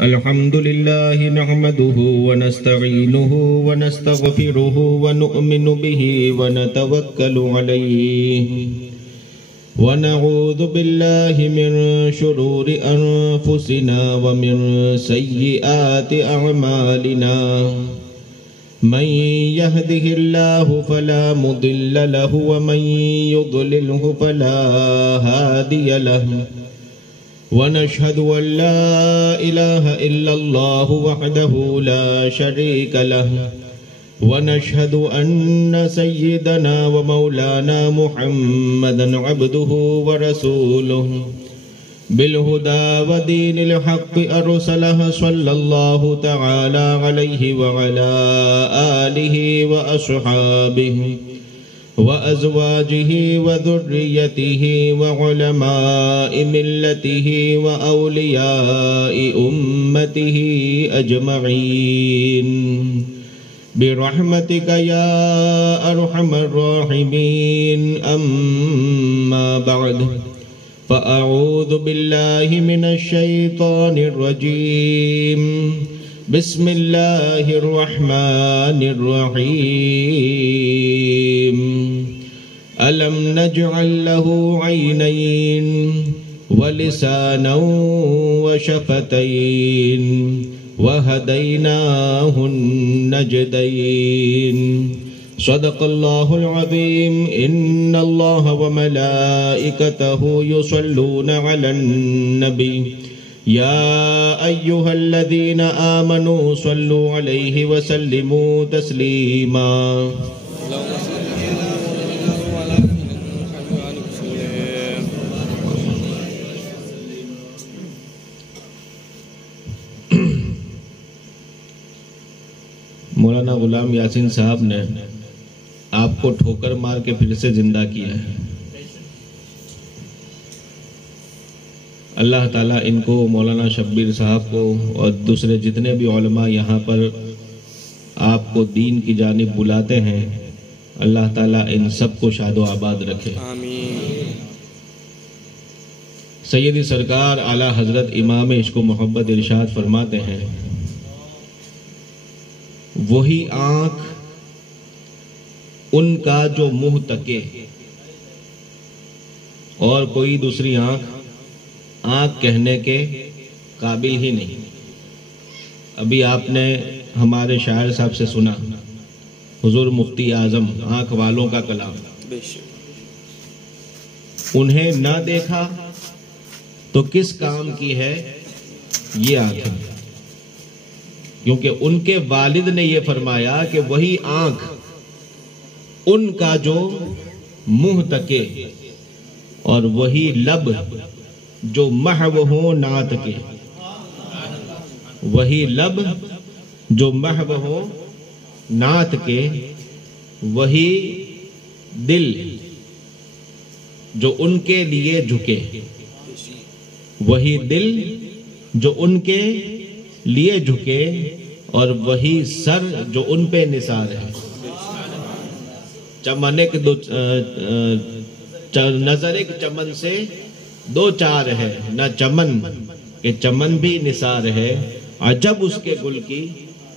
الحمد لله نحمده ونستعينه ونستغفره ونؤمن به ونتوكل عليه ونعوذ بالله من شرور أنفسنا ومن سيئات أعمالنا من يهده الله فلا مضل له ومن يضلله فلا هادي له ونشهد أن لا إله إلا الله وحده لا شريك له ونشهد أن سيدنا ومولانا محمدا عبده ورسوله بالهدى ودين الحق أرسله صلى الله تعالى عليه وعلى آله وأصحابه وأزواجه وذريته وعلماء ملته وأولياء أمته أجمعين برحمتك يا أرحم الراحمين أما بعد فأعوذ بالله من الشيطان الرجيم بسم الله الرحمن الرحيم ألم نجعل له عينين ولسانا وشفتين وهديناه النجدين صدق الله العظيم إن الله وملائكته يصلون على النبي يا أيها الذين آمنوا صلوا عليه وسلموا تسليما مولانا غلام یاسین صاحب نے آپ کو ٹھوکر مار کے پھر سے زندہ کیا ہے. اللہ تعالیٰ ان کو، مولانا شبیر صاحب کو اور دوسرے جتنے بھی علماء یہاں پر آپ کو دین کی جانب بلاتے ہیں، اللہ تعالیٰ ان سب کو شاد و آباد رکھے. آمین. سیدی سرکار اعلیٰ حضرت امام عشق و محبت ارشاد فرماتے ہیں، وہی آنکھ ان کا جو منہ تکے، اور کوئی دوسری آنکھ کہنے کے قابل ہی نہیں. ابھی آپ نے ہمارے شاعر صاحب سے سنا، حضور مفتی اعظم آنکھ والوں کا کلام. انہیں نہ دیکھا تو کس کام کی ہے یہ آنکھیں، کیونکہ ان کے والد نے یہ فرمایا کہ وہی آنکھ ان کا جو منہ تکے، اور وہی لب جو محو ہو نعت کے، وہی لب جو محو ہو نعت کے، وہی دل جو ان کے لیے جھکے، وہی دل جو ان کے لیے جھکے، اور وہی سر جو ان پہ نثار ہے. چمن ایک دو نظر ایک چمن سے دو چار ہے، نہ چمن کہ چمن بھی نثار ہے، عجب اس کے گل کی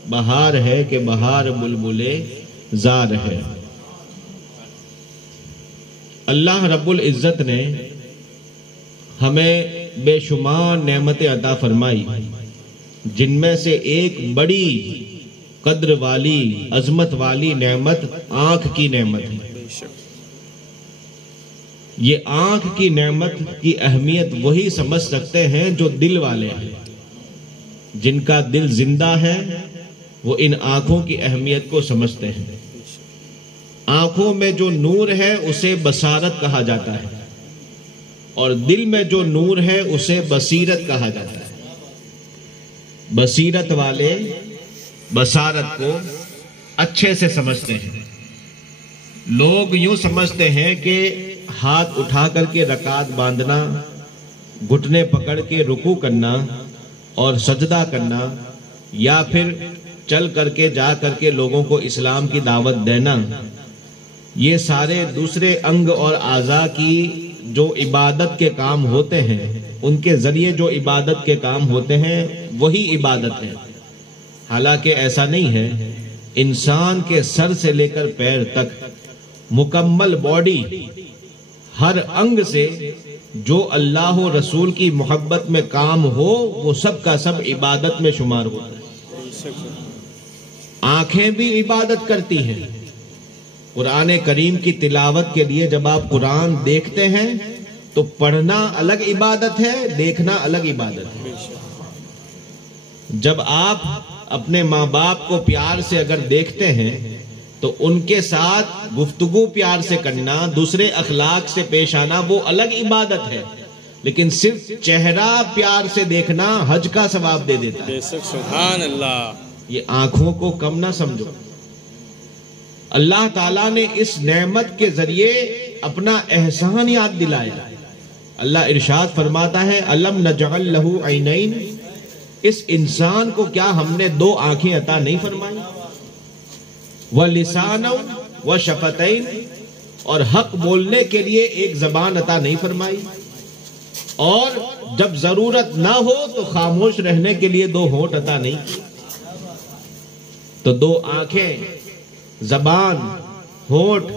بہار ہے کہ بہار بلبلے زار ہے. اللہ رب العزت نے ہمیں بے شمار نعمتیں عطا فرمائی، جن میں سے ایک بڑی قدر والی عظمت والی نعمت آنکھ کی نعمت ہے. یہ آنکھ کی نعمت کی اہمیت وہی سمجھ سکتے ہیں جو دل والے ہیں. جن کا دل زندہ ہے وہ ان آنکھوں کی اہمیت کو سمجھتے ہیں. آنکھوں میں جو نور ہے اسے بصارت کہا جاتا ہے، اور دل میں جو نور ہے اسے بصیرت کہا جاتا ہے. بصیرت والے بصارت کو اچھے سے سمجھتے ہیں. لوگ یوں سمجھتے ہیں کہ ہاتھ اٹھا کر کے رکعت باندھنا، گھٹنے پکڑ کے رکوع کرنا اور سجدہ کرنا، یا پھر چل کر کے جا کر کے لوگوں کو اسلام کی دعوت دینا، یہ سارے دوسرے انگ اور اعضاء کی جو عبادت کے کام ہوتے ہیں ان کے ذریعے جو عبادت کے کام ہوتے ہیں وہی عبادت ہے. حالانکہ ایسا نہیں ہے. انسان کے سر سے لے کر پیر تک مکمل باڈی، ہر انگ سے جو اللہ و رسول کی محبت میں کام ہو وہ سب کا سب عبادت میں شمار ہوتا ہے. آنکھیں بھی عبادت کرتی ہیں. قرآن کریم کی تلاوت کے لیے جب آپ قرآن دیکھتے ہیں تو پڑھنا الگ عبادت ہے، دیکھنا الگ عبادت ہے. جب آپ اپنے ماں باپ کو پیار سے اگر دیکھتے ہیں تو ان کے ساتھ گفتگو پیار سے کرنا، دوسرے اخلاق سے پیش آنا وہ الگ عبادت ہے. لیکن صرف چہرہ پیار سے دیکھنا حج کا ثواب دے دیتا ہے. سبحان اللہ. یہ آنکھوں کو کم نہ سمجھو. اللہ تعالیٰ نے اس نعمت کے ذریعے اپنا احسان یاد دلایا. اللہ ارشاد فرماتا ہے الم نجعل لہ عینین، اس انسان کو کیا ہم نے دو آنکھیں عطا نہیں فرمائی؟ وَلِسَانًا وَشَفَتَيْنِ، اور حق بولنے کے لیے ایک زبان عطا نہیں فرمائی، اور جب ضرورت نہ ہو تو خاموش رہنے کے لیے دو ہونٹ عطا نہیں کی. تو دو آنکھیں، زبان، ہونٹ،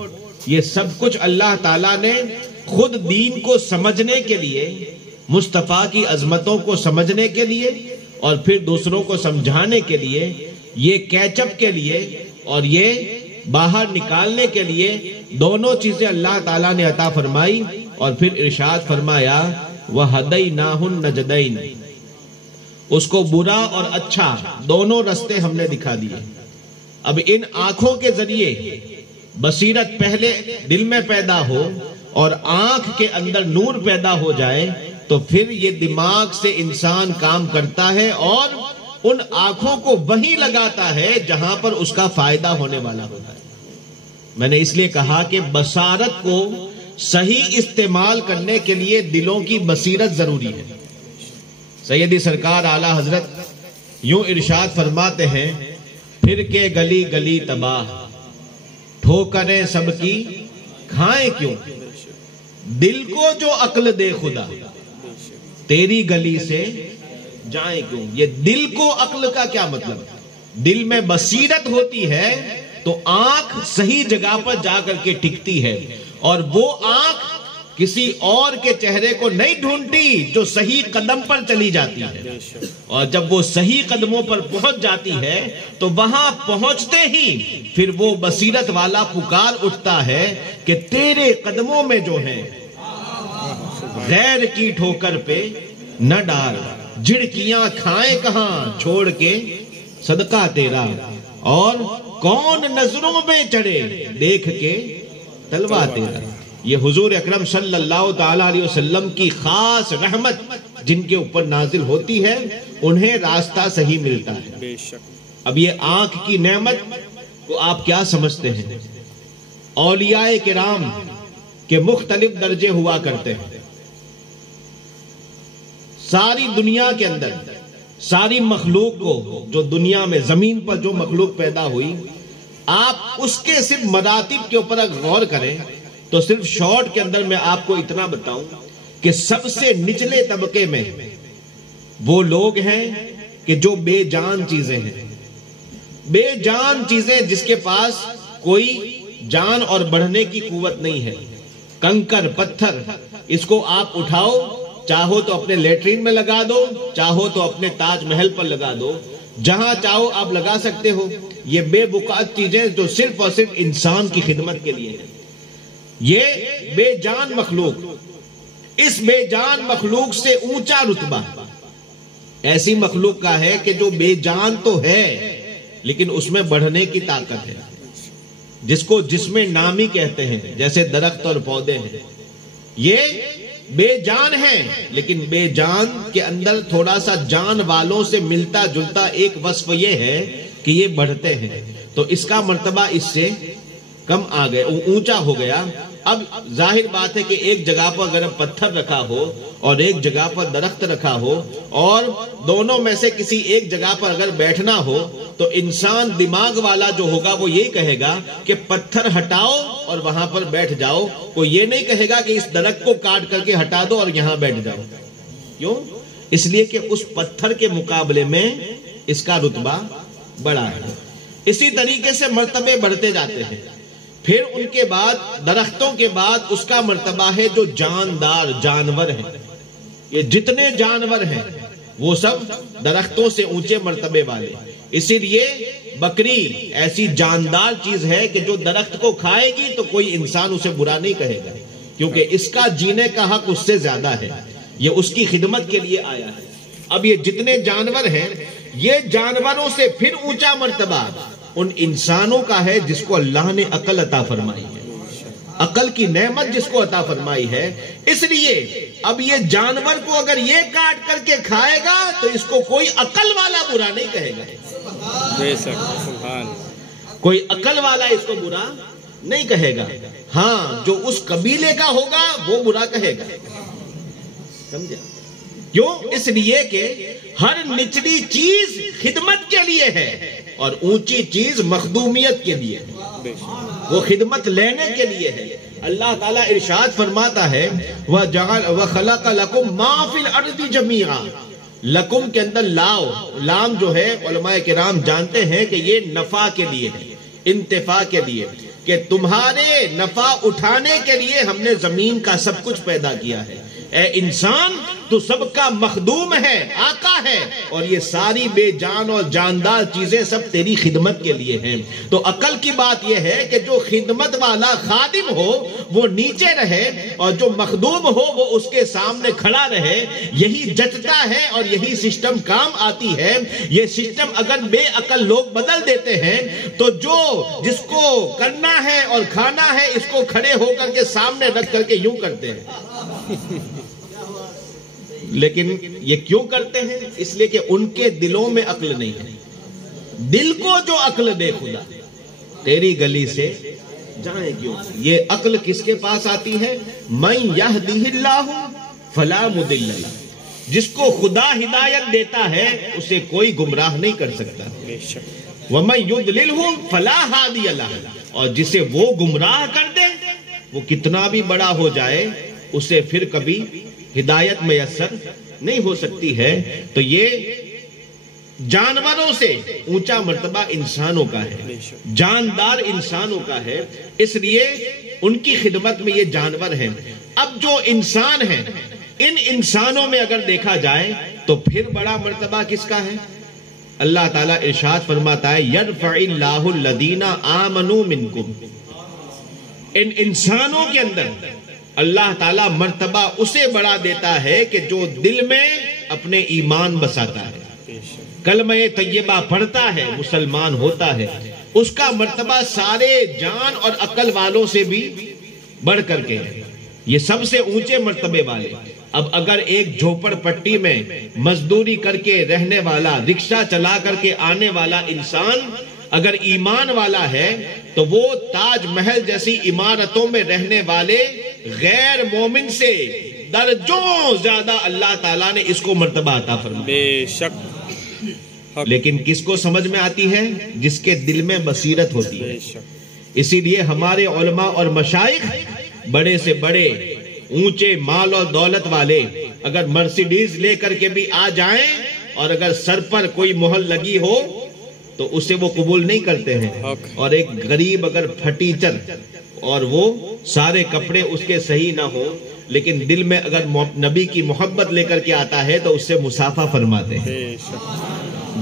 یہ سب کچھ اللہ تعالیٰ نے خود دین کو سمجھنے کے لیے، مصطفیٰ کی عظمتوں کو سمجھنے کے لیے اور پھر دوسروں کو سمجھانے کے لیے، یہ کیچ اپ کے لیے اور یہ باہر نکالنے کے لیے دونوں چیزیں اللہ تعالیٰ نے عطا فرمائی. اور پھر ارشاد فرمایا وَهَدَيْنَاهُ النَّجْدَيْنِ، اس کو برا اور اچھا دونوں رستے ہم نے دکھا دیے. اب ان آنکھوں کے ذریعے بصیرت پہلے دل میں پیدا ہو اور آنکھ کے اندر نور پیدا ہو جائے تو پھر یہ دماغ سے انسان کام کرتا ہے اور ان آنکھوں کو وہیں لگاتا ہے جہاں پر اس کا فائدہ ہونے والا ہوتا ہے. میں نے اس لیے کہا کہ بصارت کو صحیح استعمال کرنے کے لیے دلوں کی بصیرت ضروری ہے. سیدی سرکار اعلی حضرت یوں ارشاد فرماتے ہیں پھر کے گلی گلی تباہ، ٹھوکریں سب کی کھائیں کیوں، دل کو جو عقل دے خدا، تیری گلی سے جائیں کیوں. یہ دل کو عقل کا کیا مطلب؟ دل میں بصیرت ہوتی ہے تو آنکھ صحیح جگہ پر جا کر کے ٹکتی ہے، اور وہ آنکھ کسی اور کے چہرے کو نہیں ڈھونڈتی جو صحیح قدم پر چلی جاتی ہے. اور جب وہ صحیح قدموں پر پہنچ جاتی ہے تو وہاں پہنچتے ہی پھر وہ بصیرت والا پکار اٹھتا ہے کہ تیرے قدموں میں جو ہے غیر کی ٹھوکر پہ نہ ڈال، جھڑکیاں کھائیں کہاں چھوڑ کے صدقہ تیرا، اور کون نظروں میں چڑھے دیکھ کے تلوا تیرا. یہ حضور اکرم صلی اللہ تعالی علیہ وسلم کی خاص رحمت جن کے اوپر نازل ہوتی ہے انہیں راستہ صحیح ملتا ہے. اب یہ آنکھ کی نعمت کو آپ کیا سمجھتے ہیں؟ اولیاء کرام کے مختلف درجے ہوا کرتے ہیں. ساری دنیا کے اندر ساری مخلوق کو، جو دنیا میں زمین پر جو مخلوق پیدا ہوئی، آپ اس کے صرف مراتب کے اوپر غور کریں تو صرف شارٹ کے اندر میں آپ کو اتنا بتاؤں کہ سب سے نچلے طبقے میں وہ لوگ ہیں کہ جو بے جان چیزیں ہیں. بے جان چیزیں جس کے پاس کوئی جان اور بڑھنے کی قوت نہیں ہے. کنکر پتھر، اس کو آپ اٹھاؤ، چاہو تو اپنے لیٹرین میں لگا دو، چاہو تو اپنے تاج محل پر لگا دو، جہاں چاہو آپ لگا سکتے ہو. یہ بے بقعت چیزیں جو صرف اور صرف انسان کی خدمت کے لیے ہیں. یہ بے جان مخلوق، اس بے جان مخلوق سے اونچا رتبہ ایسی مخلوق کا ہے کہ جو بے جان تو ہے لیکن اس میں بڑھنے کی طاقت ہے، جس کو جسم نامی کہتے ہیں، جیسے درخت اور پودے ہیں. یہ بے جان ہیں لیکن بے جان کے اندر تھوڑا سا جان والوں سے ملتا جلتا ایک وصف یہ ہے کہ یہ بڑھتے ہیں. تو اس کا مرتبہ اس سے کم آ گئے، اونچا ہو گیا. اب ظاہر بات ہے کہ ایک جگہ پر اگر پتھر رکھا ہو اور ایک جگہ پر درخت رکھا ہو اور دونوں میں سے کسی ایک جگہ پر اگر بیٹھنا ہو تو انسان دماغ والا جو ہوگا وہ یہی کہے گا کہ پتھر ہٹاؤ اور وہاں پر بیٹھ جاؤ. کوئی یہ نہیں کہے گا کہ اس درخت کو کاٹ کر کے ہٹا دو اور یہاں بیٹھ جاؤ. کیوں؟ اس لیے کہ اس پتھر کے مقابلے میں اس کا رتبہ بڑا ہے. اسی طریقے سے مرتبے بڑھتے جاتے ہیں. پھر ان کے بعد درختوں کے بعد اس کا مرتبہ ہے جو جاندار جانور ہیں. یہ جتنے جانور ہیں وہ سب درختوں سے اونچے مرتبے والے. اسی لیے بکری ایسی جاندار چیز ہے کہ جو درخت کو کھائے گی تو کوئی انسان اسے برا نہیں کہے گا، کیونکہ اس کا جینے کا حق اس سے زیادہ ہے. یہ اس کی خدمت کے لیے آیا ہے. اب یہ جتنے جانور ہیں، یہ جانوروں سے پھر اونچا مرتبہ ان انسانوں کا ہے جس کو اللہ نے عقل عطا فرمائی ہے. عقل کی نعمت جس کو عطا فرمائی ہے. اس لیے اب یہ جانور کو اگر یہ کاٹ کر کے کھائے گا تو اس کو کوئی عقل والا برا نہیں کہے گا. کوئی عقل والا اس کو برا نہیں کہے گا. ہاں، جو اس قبیلے کا ہوگا وہ برا کہے گا. سمجھا؟ کیوں؟ اس لیے کہ ہر نچلی چیز خدمت کے لیے ہے اور اونچی چیز مخدومیت کے لیے ہے. وہ خدمت لینے کے لیے ہے. اللہ تعالیٰ ارشاد فرماتا ہے وَخَلَقَ لَكُم مَا فِي الْأَرْضِ جَمِيعًا. لکم کے اندر لام جو ہے علماء کرام جانتے ہیں کہ یہ نفع کے لیے ہے، انتفاع کے لیے، کہ تمہارے نفع اٹھانے کے لیے ہم نے زمین کا سب کچھ پیدا کیا ہے. اے انسان، تو سب کا مخدوم ہے، آقا ہے، اور یہ ساری بے جان اور جاندار چیزیں سب تیری خدمت کے لیے ہیں. تو عقل کی بات یہ ہے کہ جو خدمت والا خادم ہو وہ نیچے رہے اور جو مخدوم ہو وہ اس کے سامنے کھڑا رہے. یہی جچتا ہے اور یہی سسٹم کام آتی ہے. یہ سسٹم اگر بے عقل لوگ بدل دیتے ہیں تو جس کو کرنا ہے اور کھانا ہے اس کو کھڑے ہو کر کے سامنے رکھ کر کے یوں کرتے ہیں. لیکن یہ کیوں کرتے ہیں؟ اس لیے کہ ان کے دلوں میں عقل نہیں ہے. دل کو جو عقل دے خدا تیری گلی سے جائیں کیوں. یہ عقل کس کے پاس آتی ہے؟ من یہدہ اللہ فلا مضل لہ. جس کو خدا ہدایت دیتا ہے اسے کوئی گمراہ نہیں کر سکتا. ومن یضللہ فلا ہادی لہ. اور جسے وہ گمراہ کر دے وہ کتنا بھی بڑا ہو جائے اسے پھر کبھی ہدایت میسر نہیں ہو سکتی ہے. تو یہ جانوروں سے اونچا مرتبہ انسانوں کا ہے، جاندار انسانوں کا ہے. اس لیے ان کی خدمت میں یہ جانور ہیں. اب جو انسان ہیں، ان انسانوں میں اگر دیکھا جائے تو پھر بڑا مرتبہ کس کا ہے؟ اللہ تعالیٰ ارشاد فرماتا ہے یرفع اللہ الذین آمنوا منکم. ان انسانوں کے اندر اللہ تعالیٰ مرتبہ اسے بڑا دیتا ہے کہ جو دل میں اپنے ایمان بساتا ہے، کلمہ طیبہ پڑھتا ہے، مسلمان ہوتا ہے. اس کا مرتبہ سارے جان اور عقل والوں سے بھی بڑھ کر کے ہے. یہ سب سے اونچے مرتبے والے. اب اگر ایک جھوپڑ پٹی میں مزدوری کر کے رہنے والا، رکشہ چلا کر کے آنے والا انسان اگر ایمان والا ہے تو وہ تاج محل جیسی عمارتوں میں رہنے والے غیر مومن سے درجوں زیادہ اللہ تعالیٰ نے اس کو مرتبہ عطا فرمایا. بے شک. لیکن کس کو سمجھ میں آتی ہے؟ جس کے دل میں بصیرت ہوتی ہے. اسی لیے ہمارے علماء اور مشائخ بڑے سے بڑے اونچے مال اور دولت والے اگر مرسیڈیز لے کر کے بھی آ جائیں اور اگر سر پر کوئی مہر لگی ہو تو اسے وہ قبول نہیں کرتے ہیں. اور ایک غریب اگر پھٹیچر اور وہ سارے کپڑے اس کے صحیح نہ ہو لیکن دل میں اگر نبی کی محبت لے کر کے آتا ہے تو اس سے مصافحہ فرماتے ہیں.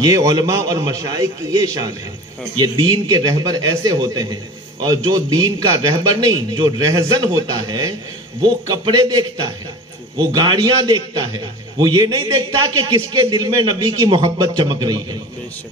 یہ علماء اور مشائخ کی یہ شان ہے. یہ دین کے رہبر ایسے ہوتے ہیں. اور جو دین کا رہبر نہیں، جو رہزن ہوتا ہے وہ کپڑے دیکھتا ہے، وہ گاڑیاں دیکھتا ہے، وہ یہ نہیں دیکھتا کہ کس کے دل میں نبی کی محبت چمک رہی ہے.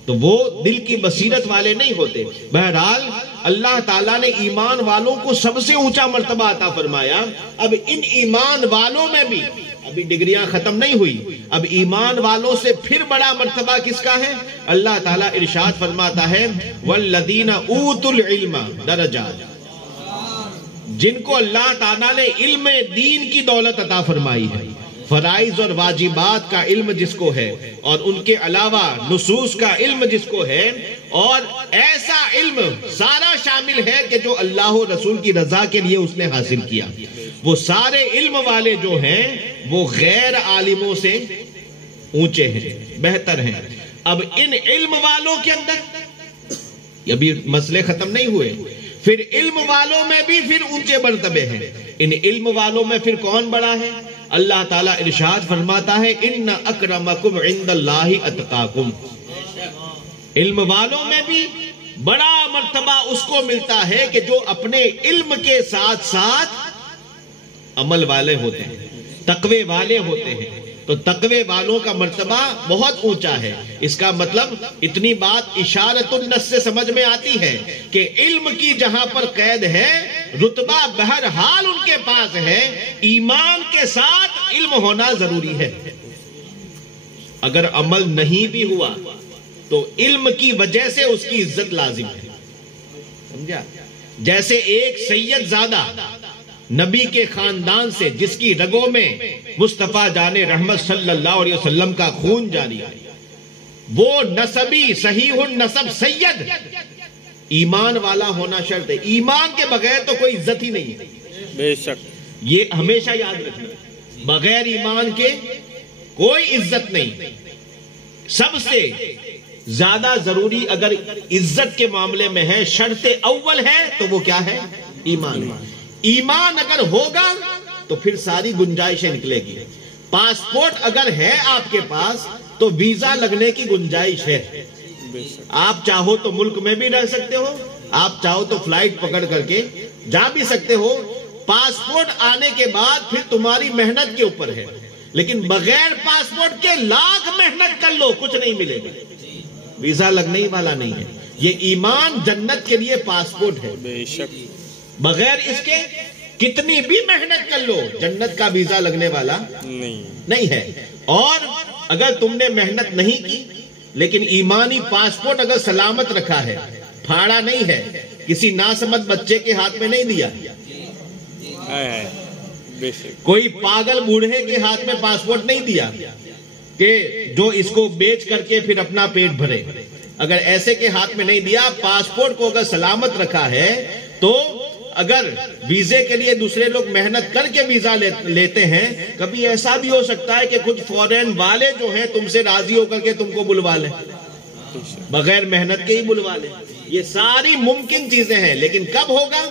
تو وہ دل کی بصیرت والے نہیں ہوتے. بہرحال اللہ تعالیٰ نے ایمان والوں کو سب سے اونچا مرتبہ عطا فرمایا. اب ان ایمان والوں میں بھی ابھی ڈگریاں ختم نہیں ہوئی. اب ایمان والوں سے پھر بڑا مرتبہ کس کا ہے؟ اللہ تعالیٰ ارشاد فرماتا ہے والذین اوتوا العلم درجات. جن کو اللہ تعالیٰ نے علم دین کی دولت عطا فرمائی ہے، فرائض اور واجبات کا علم جس کو ہے اور ان کے علاوہ نصوص کا علم جس کو ہے اور ایسا علم سارا شامل ہے کہ جو اللہ و رسول کی رضا کے لیے اس نے حاصل کیا، وہ سارے علم والے جو ہیں وہ غیر عالموں سے اونچے ہیں، بہتر ہیں۔ اب ان علم والوں کے اندر ابھی مسئلے ختم نہیں ہوئے، پھر علم والوں میں بھی پھر اونچے مرتبے ہیں۔ ان علم والوں میں پھر کون بڑا ہے؟ اللہ تعالیٰ ارشاد فرماتا ہے ان اکرمکم عند اللہ اتقاکم۔ علم والوں میں بھی بڑا مرتبہ اس کو ملتا ہے کہ جو اپنے علم کے ساتھ ساتھ عمل والے ہوتے ہیں، تقوی والے ہوتے ہیں۔ تو تقوی والوں کا مرتبہ بہت اونچا ہے۔ اس کا مطلب اتنی بات اشارت النص سے سمجھ میں آتی ہے کہ علم کی جہاں پر قید ہے رتبہ بہرحال ان کے پاس ہے، ایمان کے ساتھ علم ہونا ضروری ہے۔ اگر عمل نہیں بھی ہوا تو علم کی وجہ سے اس کی عزت لازم ہے، سمجھا؟ جیسے ایک سید زادہ نبی کے خاندان سے جس کی رگوں میں مصطفیٰ جان رحمت صلی اللہ علیہ وسلم کا خون جاری ہے، وہ نسبی صحیح النسب سید ایمان والا ہونا شرط ہے۔ ایمان کے بغیر تو کوئی عزت ہی نہیں ہے، بے شک یہ ہمیشہ یاد رکھنا، بغیر ایمان کے کوئی عزت نہیں۔ سب سے زیادہ ضروری اگر عزت کے معاملے میں ہے، شرط اول ہے تو وہ کیا ہے؟ ایمان۔ ایمان اگر ہوگا تو پھر ساری گنجائشیں نکلے گی۔ پاسپورٹ اگر ہے آپ کے پاس تو ویزا لگنے کی گنجائش ہے۔ آپ چاہو تو ملک میں بھی رہ سکتے ہو، آپ چاہو تو فلائٹ پکڑ کر کے جا بھی سکتے ہو۔ پاسپورٹ آنے کے بعد پھر تمہاری محنت کے اوپر ہے، لیکن بغیر پاسپورٹ کے لاکھ محنت کر لو کچھ نہیں ملے گا، ویزا لگنے ہی والا نہیں ہے۔ یہ ایمان جنت کے لیے پاسپورٹ ہے، بے شک بغیر اس کے کتنی بھی محنت کر لو جنت کا ویزا لگنے والا نہیں ہے۔ اور اگر تم نے محنت نہیں کی لیکن ایمانی پاسپورٹ اگر سلامت رکھا ہے، پھاڑا نہیں ہے، کسی ناسمجھ بچے کے ہاتھ میں نہیں دیا، کوئی پاگل بوڑھے کے ہاتھ میں پاسپورٹ نہیں دیا کہ جو اس کو بیچ کر کے پھر اپنا پیٹ بھرے، اگر ایسے کے ہاتھ میں نہیں دیا، پاسپورٹ کو اگر سلامت رکھا ہے تو اگر ویزے کے لیے دوسرے لوگ محنت کر کے ویزا لیتے ہیں، کبھی ایسا بھی ہو سکتا ہے کہ کچھ فورین والے جو ہیں تم سے راضی ہو کر کے تم کو بلوا لیں، بغیر محنت کے ہی بلوا لیں۔ یہ ساری ممکن چیزیں ہیں، لیکن کب ہوگا؟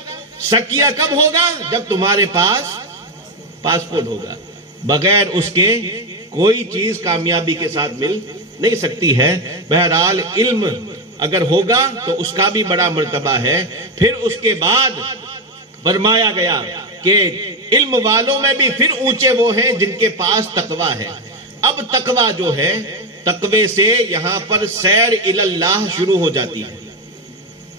شکیہ کب ہوگا؟ جب تمہارے پاس پاسپورٹ ہوگا۔ بغیر اس کے کوئی چیز کامیابی کے ساتھ مل نہیں سکتی ہے۔ بہرحال علم اگر ہوگا تو اس کا بھی بڑا مرتبہ ہے۔ پھر اس کے بعد فرمایا گیا کہ علم والوں میں بھی پھر اونچے وہ ہیں جن کے پاس تقوی ہے۔ اب تقوی جو ہے، تقوی سے یہاں پر سیر اللہ شروع ہو جاتی ہے،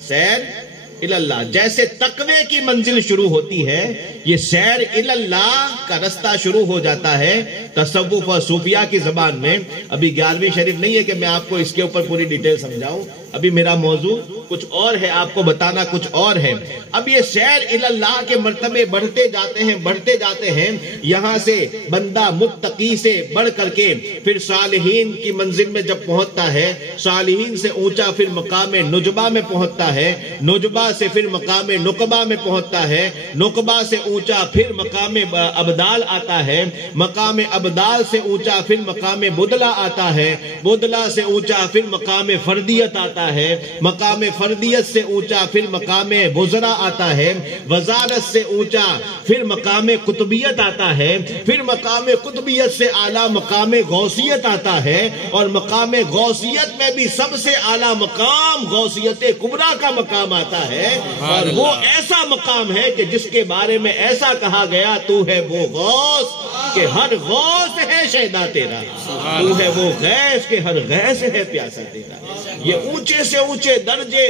سیر اللہ۔ جیسے تقوی کی منزل شروع ہوتی ہے، یہ سیر اللہ کا رستہ شروع ہو جاتا ہے تصوف اور صوفیہ کی زبان میں۔ ابھی 11ویں شریف نہیں ہے کہ میں آپ کو اس کے اوپر پوری ڈیٹیل سمجھاؤں، ابھی میرا موضوع کچھ اور ہے، آپ کو بتانا کچھ اور ہے۔ اب یہ سیر اللہ کے مرتبے بڑھتے جاتے ہیں، یہاں سے بندہ متقی سے بڑھ کر کے پھر صالحین کی منزل میں جب پہنچتا ہے، صالحین سے اونچا پھر مقام نجبہ میں پہنچتا ہے، نجبہ سے پھر مقام نقبہ میں پہنچتا ہے، نقبہ سے اونچا پھر مقام ابدال آتا ہے، مقام ابدال سے اونچا پھر مقام بدلہ آتا ہے، بدلہ سے اونچا پھر مقام فردیت آتا ہے، مقام فردیت سے اونچا پھر مقام وزرا آتا ہے، وزارت سے اونچا پھر مقام قطبیت آتا ہے، پھر مقام قطبیت سے اعلیٰ مقام غوثیت آتا ہے، اور مقام غوثیت میں بھی سب سے اعلیٰ مقام غوثیت کبریٰ کا مقام آتا ہے، اور وہ ایسا مقام ہے کہ جس کے بارے میں ایسا کہا گیا تو ہے وہ غوث کہ ہر غوث ہے شیدا تیرا، تو ہے وہ غیث کہ ہر غیث ہے پیاسا تیرا۔ یہ اونچے سے اونچے درجے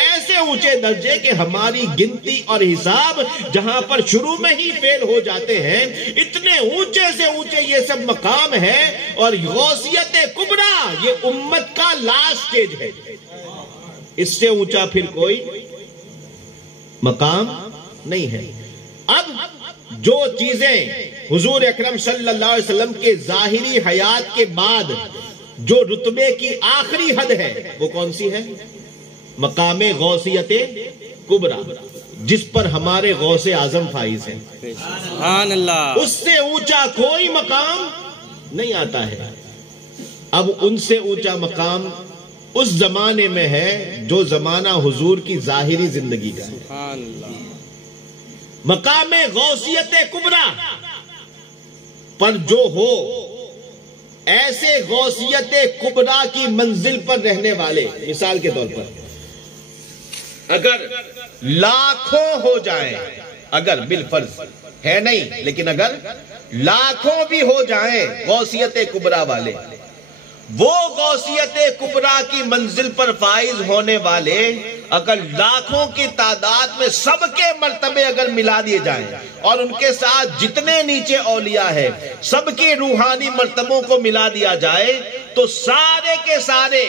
ایسے اونچے درجے کہ ہماری گنتی اور حساب جہاں پر شروع میں ہی فیل ہو جاتے ہیں، اتنے اونچے سے اونچے یہ سب مقام ہے۔ اور غوثیت کبریٰ یہ امت کا لاسٹ سٹیج ہے، اس سے اونچا پھر کوئی مقام نہیں ہے۔ اب جو چیزیں حضور اکرم صلی اللہ علیہ وسلم کے ظاہری حیات کے بعد جو رتبے کی آخری حد ہے وہ کون سی ہے؟ مقام غوثیت کبریٰ، جس پر ہمارے غوث اعظم فائز ہیں۔ سبحان اللہ۔ اس سے اونچا کوئی مقام نہیں آتا ہے۔ اب ان سے اونچا مقام اس زمانے میں ہے جو زمانہ حضور کی ظاہری زندگی کا ہے۔ سبحان اللہ۔ مقام غوثیت کبریٰ پر جو ہو، ایسے غوثیت کبریٰ کی منزل پر رہنے والے، مثال کے طور پر اگر لاکھوں ہو جائیں، اگر بالفرض ہے نہیں لیکن اگر لاکھوں بھی ہو جائیں غوثیت کبریٰ والے، وہ غوثیت کبریٰ کی منزل پر فائز ہونے والے اگر لاکھوں کی تعداد میں سب کے مرتبے اگر ملا دیے جائیں اور ان کے ساتھ جتنے نیچے اولیاء ہیں سب کے روحانی مرتبوں کو ملا دیا جائے تو سارے کے سارے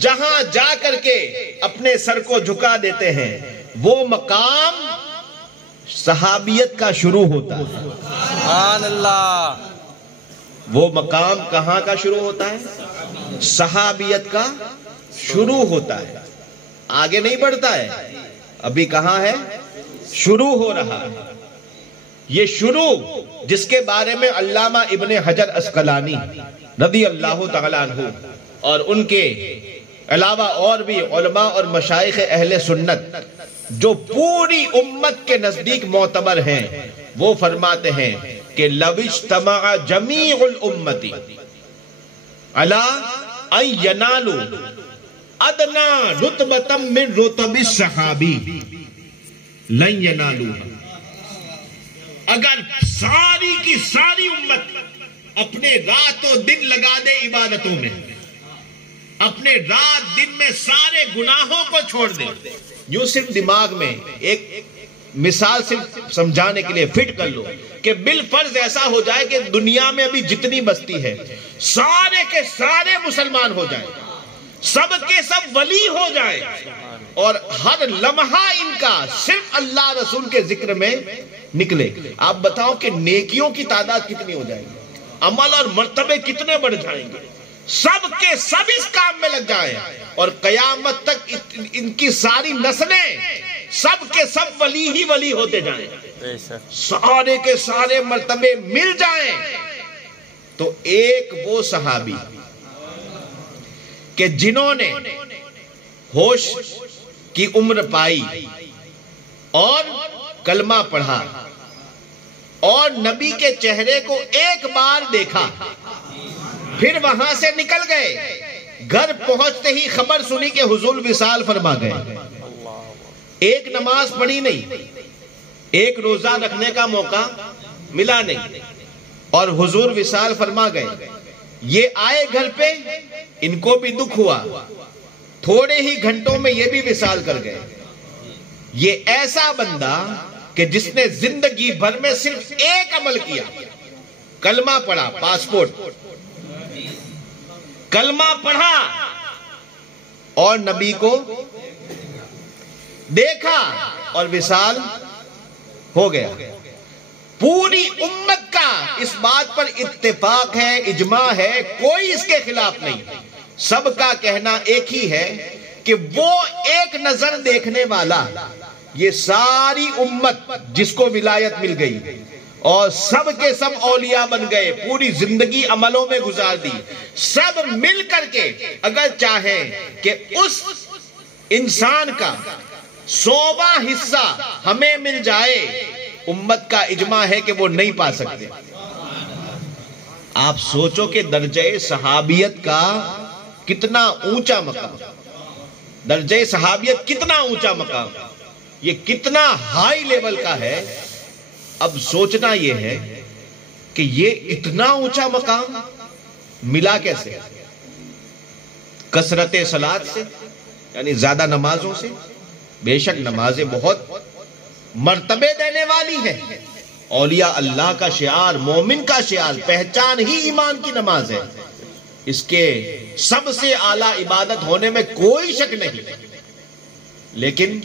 جہاں جا کر کے اپنے سر کو جھکا دیتے ہیں، وہ مقام صحابیت کا شروع ہوتا ہے۔ سبحان اللہ۔ وہ مقام کہاں کا شروع ہوتا ہے؟ صحابیت کا شروع ہوتا ہے، آگے نہیں بڑھتا ہے۔ ابھی کہاں ہے؟ شروع ہو رہا ہے۔ یہ شروع جس کے بارے میں علامہ ابن حجر عسقلانی رضی اللہ تعالیٰ عنہ اور ان کے علاوہ اور بھی علماء اور مشائخ اہل سنت جو پوری امت کے نزدیک معتبر ہیں، وہ فرماتے ہیں کہ لو اجتمع جمیع الامت علی ان ینالوا ادنی رتبۃ من رتب الصحابی لن ینالوها۔ اگر ساری کی ساری امت اپنے رات و دن لگا دے عبادتوں میں، اپنے رات دن میں سارے گناہوں کو چھوڑ دے، یوں صرف دماغ میں ایک مثال صرف سمجھانے کے لیے فٹ کر لو کہ بالفرض ایسا ہو جائے کہ دنیا میں ابھی جتنی بستی ہے سارے کے سارے مسلمان ہو جائیں، سب کے سب ولی ہو جائیں، اور ہر لمحہ ان کا صرف اللہ رسول کے ذکر میں نکلے، آپ بتاؤ کہ نیکیوں کی تعداد کتنی ہو جائے گی، عمل اور مرتبے کتنے بڑھ جائیں گے۔ سب کے سب اس کام میں لگ جائیں اور قیامت تک ان کی ساری نسلیں سب کے سب ولی ہی ولی ہوتے جائیں، سارے کے سارے مرتبے مل جائیں، تو ایک وہ صحابی کہ جنہوں نے ہوش کی عمر پائی اور کلمہ پڑھا اور نبی کے چہرے کو ایک بار دیکھا، پھر وہاں سے نکل گئے، گھر پہنچتے ہی خبر سنی کہ حضور وصال فرما گئے، ایک نماز پڑھی نہیں، ایک روزہ رکھنے کا موقع ملا نہیں، اور حضور وصال فرما گئے۔ یہ آئے گھر پہ، ان کو بھی دکھ ہوا، تھوڑے ہی گھنٹوں میں یہ بھی وصال کر گئے۔ یہ ایسا بندہ کہ جس نے زندگی بھر میں صرف ایک عمل کیا، کلمہ پڑھا، پاسپورٹ، کلمہ پڑھا اور نبی کو دیکھا اور وصال ہو گیا۔ پوری امت کا اس بات پر اتفاق ہے، اجماع ہے، کوئی اس کے خلاف نہیں، سب کا کہنا ایک ہی ہے کہ وہ ایک نظر دیکھنے والا، یہ ساری امت جس کو ولایت مل گئی اور سب کے سب اولیاء بن گئے، پوری زندگی عملوں میں گزار دی، سب مل کر کے اگر چاہیں کہ اس انسان کا 100واں حصہ ہمیں مل جائے، امت کا اجماع ہے کہ وہ نہیں پا سکتے۔ آپ سوچو کہ درجہ صحابیت کا کتنا اونچا مقام، درجہ صحابیت کتنا اونچا مقام، یہ کتنا ہائی لیول کا ہے۔ اب سوچنا یہ ہے کہ یہ اتنا اونچا مقام ملا کیسے؟ کثرت صلات سے، یعنی زیادہ نمازوں سے؟ بے شک نمازیں بہت مرتبے دینے والی ہیں، اولیاء اللہ کا شعار، مومن کا شعار، پہچان ہی ایمان کی نماز ہے، اس کے سب سے اعلیٰ عبادت ہونے میں کوئی شک نہیں، لیکن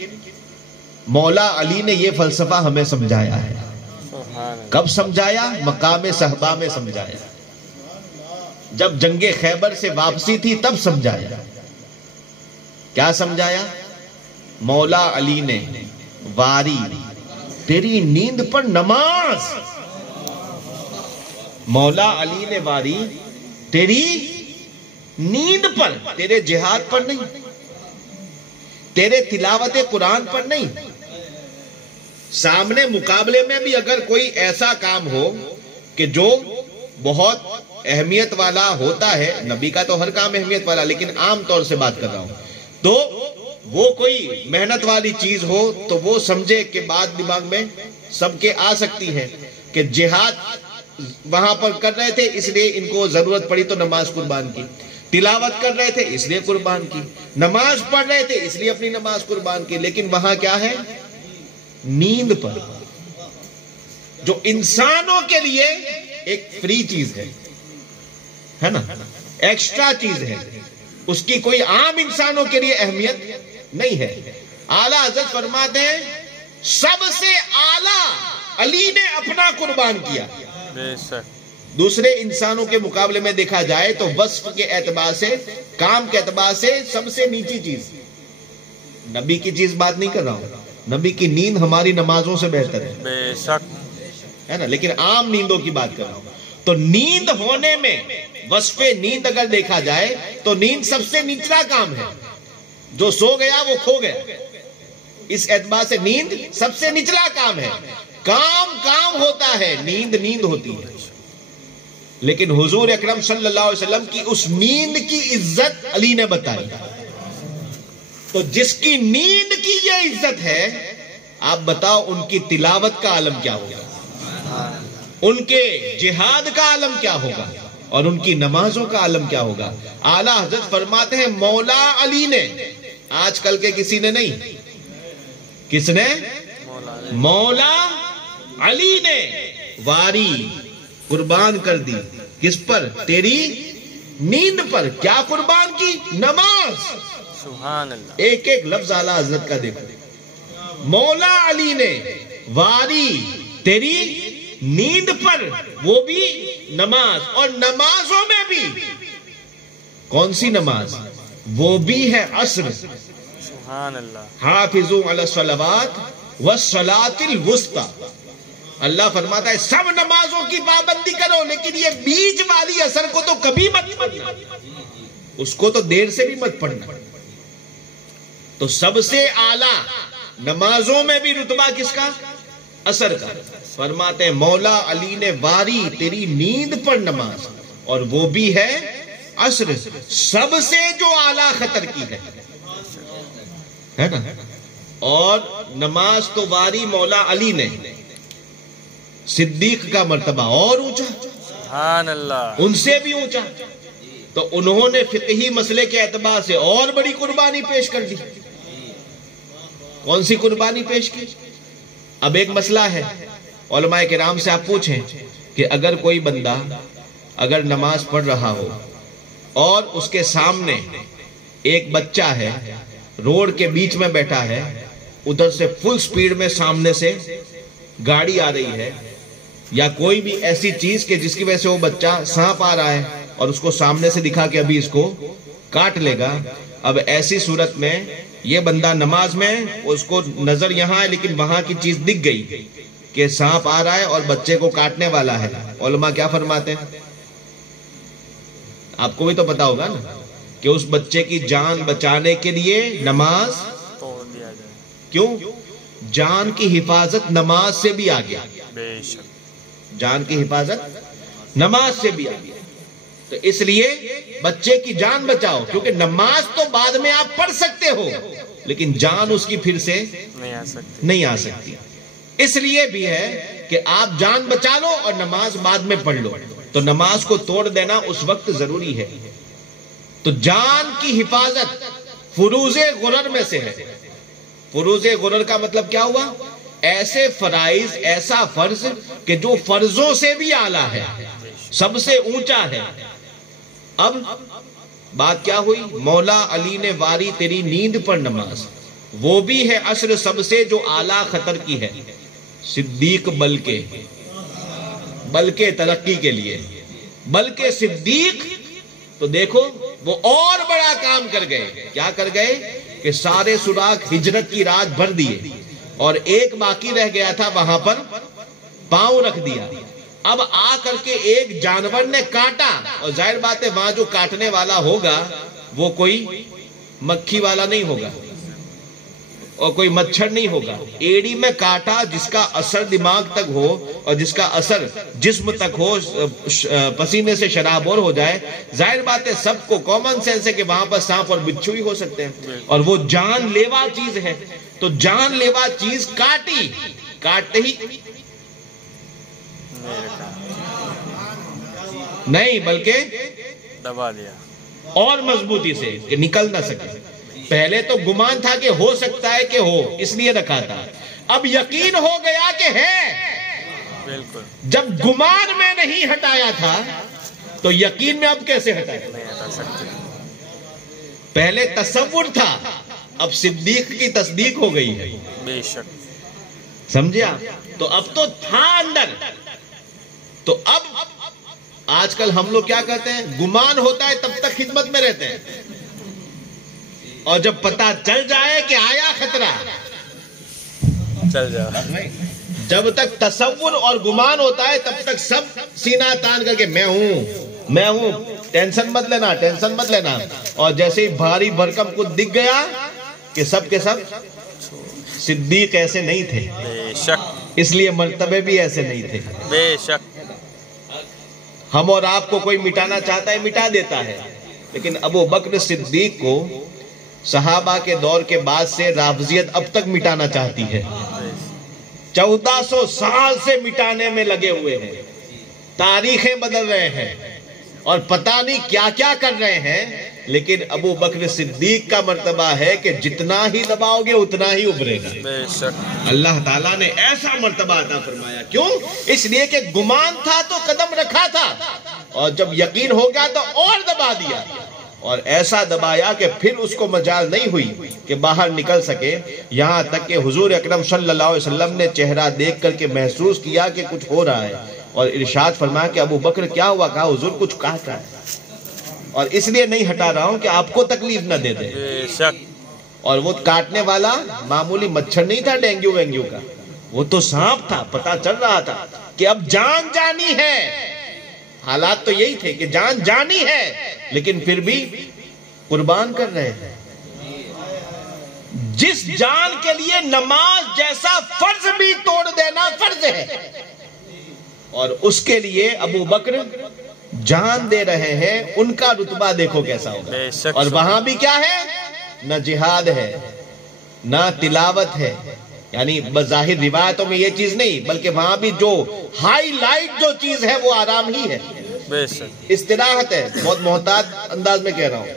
مولا علی نے یہ فلسفہ ہمیں سمجھایا ہے کب سمجھایا؟ مقام صحبہ میں سمجھایا، جب جنگ خیبر سے واپسی تھی تب سمجھایا۔ کیا سمجھایا؟ مولا علی نے واری تیری نیند پر نماز، مولا علی نے واری تیری نیند پر، تیرے جہاد پر نہیں، تیرے تلاوت قرآن پر نہیں۔ سامنے مقابلے میں بھی اگر کوئی ایسا کام ہو کہ جو بہت اہمیت والا ہوتا ہے، نبی کا تو ہر کام اہمیت والا، لیکن عام طور سے بات کر رہا ہوں، تو وہ کوئی محنت والی چیز ہو تو وہ سمجھے کہ بات دماغ میں سب کے آ سکتی ہے کہ جہاد وہاں پر کر رہے تھے اس لیے ان کو ضرورت پڑی تو نماز قربان کی، تلاوت کر رہے تھے اس لیے قربان کی، نماز پڑھ رہے تھے اس لیے اپنی نماز قربان کی، لیکن وہاں کیا ہے؟ نیند پر، جو انسانوں کے لیے ایک فری چیز ہے نا، ایکسٹرا چیز ہے، اس کی کوئی عام انسانوں کے لیے اہمیت نہیں ہے۔ اعلیٰ حضرت فرماتے ہیں سب سے اعلیٰ علی نے اپنا قربان کیا۔ دوسرے انسانوں کے مقابلے میں دیکھا جائے تو وصف کے اعتبار سے، کام کے اعتبار سے سب سے نیچی چیز، نبی کی چیز بات نہیں کر رہا ہوں، نبی کی نیند ہماری نمازوں سے بہتر ہے، بے شک ہے نا، لیکن عام نیندوں کی بات کر رہا ہوں۔ تو نیند ہونے میں وصف نیند اگر دیکھا جائے تو نیند سب سے نچلا کام ہے، جو سو گیا وہ کھو گیا، اس اعتبار سے نیند سب سے نچلا کام ہے۔ کام ہوتا ہے، نیند نیند ہوتی ہے، لیکن حضور اکرم صلی اللہ علیہ وسلم کی اس نیند کی عزت علی نے بتائی۔ تو جس کی نیند کی یہ عزت ہے، آپ بتاؤ ان کی تلاوت کا عالم کیا ہوگا، ان کے جہاد کا عالم کیا ہوگا، اور ان کی نمازوں کا عالم کیا ہوگا۔ اعلیٰ حضرت فرماتے ہیں مولا علی نے، آج کل کے کسی نے نہیں، کس نے؟ مولا علی نے واری قربان کر دی، کس پر؟ تیری نیند پر۔ کیا قربان کی؟ نماز۔ سبحان اللہ، ایک ایک لفظ اعلیٰ حضرت کا دیکھو۔ مولا علی نے واری تیری نیند پر، وہ بھی نماز، اور نمازوں میں بھی کون سی نماز؟ وہ بھی ہے عصر۔ سبحان اللہ، حافظوا علی الصلوات والصلاۃ الوسطی۔ اللہ فرماتا ہے سب نمازوں کی پابندی کرو، لیکن یہ بیچ والی عصر کو تو کبھی مت پڑھنا، اس کو تو دیر سے بھی مت پڑھنا۔ تو سب سے اعلیٰ نمازوں میں بھی رتبہ کس کا؟ عصر کا۔ فرماتے ہیں مولا علی نے واری تیری نیند پر نماز، اور وہ بھی ہے عصر، سب سے جو اعلیٰ خطر کی ہے نا۔ اور نماز تو واری مولا علی نے، صدیق کا مرتبہ اور اونچا، سبحان اللہ، ان سے بھی اونچا۔ تو انہوں نے فقہی مسئلے کے اعتبار سے اور بڑی قربانی پیش کر دی۔ کون سی قربانی پیش کی؟ اب ایک مسئلہ ہے، علماء کرام سے آپ پوچھیں کہ اگر کوئی بندہ اگر نماز پڑھ رہا ہو اور اس کے سامنے ایک بچہ ہے، روڈ کے بیچ میں بیٹھا ہے، ادھر سے فل سپیڈ میں سامنے سے گاڑی آ رہی ہے، یا کوئی بھی ایسی چیز کہ جس کی وجہ سے وہ بچہ سانپ آ رہا ہے اور اس کو سامنے سے دکھا کہ ابھی اس کو کاٹ لے گا۔ اب ایسی صورت میں یہ بندہ نماز میں، اس کو نظر یہاں ہے لیکن وہاں کی چیز دکھ گئی کہ سانپ آ رہا ہے اور بچے کو کاٹنے والا ہے، علماء کیا فرماتے ہیں؟ آپ کو بھی تو پتا ہوگا نا کہ اس بچے کی جان بچانے کے لیے نماز توڑ دیا جائے۔ کیوں؟ جان کی حفاظت نماز سے بھی آگیا، جان کی حفاظت نماز سے بھی آگیا۔ تو اس لیے بچے کی جان بچاؤ، کیونکہ نماز تو بعد میں آپ پڑھ سکتے ہو لیکن جان اس کی پھر سے نہیں آ سکتی۔ اس لیے بھی ہے کہ آپ جان بچا لو اور نماز بعد میں پڑھ لو۔ تو نماز کو توڑ دینا اس وقت ضروری ہے۔ تو جان کی حفاظت فروض غرر میں سے ہے۔ فروض غرر کا مطلب کیا ہوا؟ ایسے فرائض، ایسا فرض کہ جو فرضوں سے بھی اعلیٰ ہے، سب سے اونچا ہے۔ اب بات کیا ہوئی؟ مولا علی نے واری تیری نیند پر نماز، وہ بھی ہے عصر، سب سے جو اعلیٰ خطر کی ہے۔ صدیق بلکہ بلکہ ترقی کے لیے. بلکہ صدیق تو دیکھو وہ اور بڑا کام کر گئے. کیا کر گئے کہ سارے سوراخ ہجرت کی رات بھر دیے اور ایک باقی رہ گیا تھا وہاں پر پاؤں رکھ دیا. اب آ کر کے ایک جانور نے کاٹا اور ظاہر بات ہے وہاں جو کاٹنے والا ہوگا وہ کوئی مکھی والا نہیں ہوگا اور کوئی مچھر نہیں ہوگا. ایڑی میں کاٹا جس کا اثر دماغ تک ہو اور جس کا اثر جسم تک ہو, پسینے سے شرابور ہو جائے, ظاہر بات ہے سب کو کامن سینس ہے کہ وہاں پر سانپ اور بچھو ہی ہو سکتے ہیں اور وہ جان لیوا چیز ہے. تو جان لیوا چیز کاٹی, کاٹتے ہی نہیں بلکہ دبا دیا اور مضبوطی سے کہ نکل نہ سکے. پہلے تو گمان تھا کہ ہو سکتا ہے کہ ہو, اس لیے رکھا تھا. اب یقین ہو گیا کہ ہے. بالکل. جب گمان میں نہیں ہٹایا تھا تو یقین میں اب کیسے ہٹایا؟ نہیں ہٹا سکتے. پہلے تصور تھا, اب صدیق کی تصدیق ہو گئی ہے. بے شک. سمجھے آپ؟ تو اب تو تھا اندر. تو اب آج کل ہم لوگ کیا کہتے ہیں, گمان ہوتا ہے تب تک خدمت میں رہتے ہیں اور جب پتا چل جائے کہ آیا خطرہ چل جا. جب تک تصور اور گمان ہوتا ہے تب تک سب سینہ تان کر کے میں ہوں, ٹینشن مت لینا, ٹینشن مت لینا. اور جیسے ہی بھاری بھرکم کچھ دکھ گیا کہ سب کے سب صدیق ایسے نہیں تھے. بے شک. اس لیے مرتبے بھی ایسے نہیں تھے. بے شک. ہم اور آپ کو کوئی مٹانا چاہتا ہے مٹا دیتا ہے, لیکن ابو بکر صدیق کو صحابہ کے دور کے بعد سے رافضیت اب تک مٹانا چاہتی ہے. 1400 سال سے مٹانے میں لگے ہوئے ہیں, تاریخیں بدل رہے ہیں اور پتہ نہیں کیا کیا کر رہے ہیں, لیکن ابو بکر صدیق کا مرتبہ ہے کہ جتنا ہی دباؤ گے اتنا ہی ابھرے گا. بے شک. اللہ تعالیٰ نے ایسا مرتبہ عطا فرمایا. کیوں؟ اس لیے کہ گمان تھا تو قدم رکھا تھا اور جب یقین ہو گیا تو اور دبا دیا, اور ایسا دبایا کہ پھر اس کو مجال نہیں ہوئی کہ باہر نکل سکے. یہاں تک کہ حضور اکرم صلی اللہ علیہ وسلم نے چہرہ دیکھ کر کے محسوس کیا کہ کچھ ہو رہا ہے اور ارشاد فرمایا کہ ابو بکر کیا ہوا؟ کہا حضور کچھ کاٹ رہا ہے اور اس لیے نہیں ہٹا رہا ہوں کہ آپ کو تکلیف نہ دے دے. بے شک. اور وہ کاٹنے والا معمولی مچھر نہیں تھا ڈینگو وینگو کا, وہ تو سانپ تھا. پتا چل رہا تھا کہ اب جان جانی ہے. حالات تو یہی تھے کہ جان جانی ہے, لیکن پھر بھی قربان کر رہے ہیں. جس جان کے لیے نماز جیسا فرض بھی توڑ دینا فرض ہے, اور اس کے لیے ابو بکر جان دے رہے ہیں, ان کا رتبہ دیکھو کیسا ہوگا. اور وہاں بھی کیا ہے, نہ جہاد ہے نہ تلاوت ہے, یعنی بظاہر روایتوں میں یہ چیز نہیں, بلکہ وہاں بھی جو ہائی لائٹ جو چیز ہے وہ آرام ہی ہے, بے شک. استراحت ہے. بہت محتاط انداز میں کہہ رہا ہوں,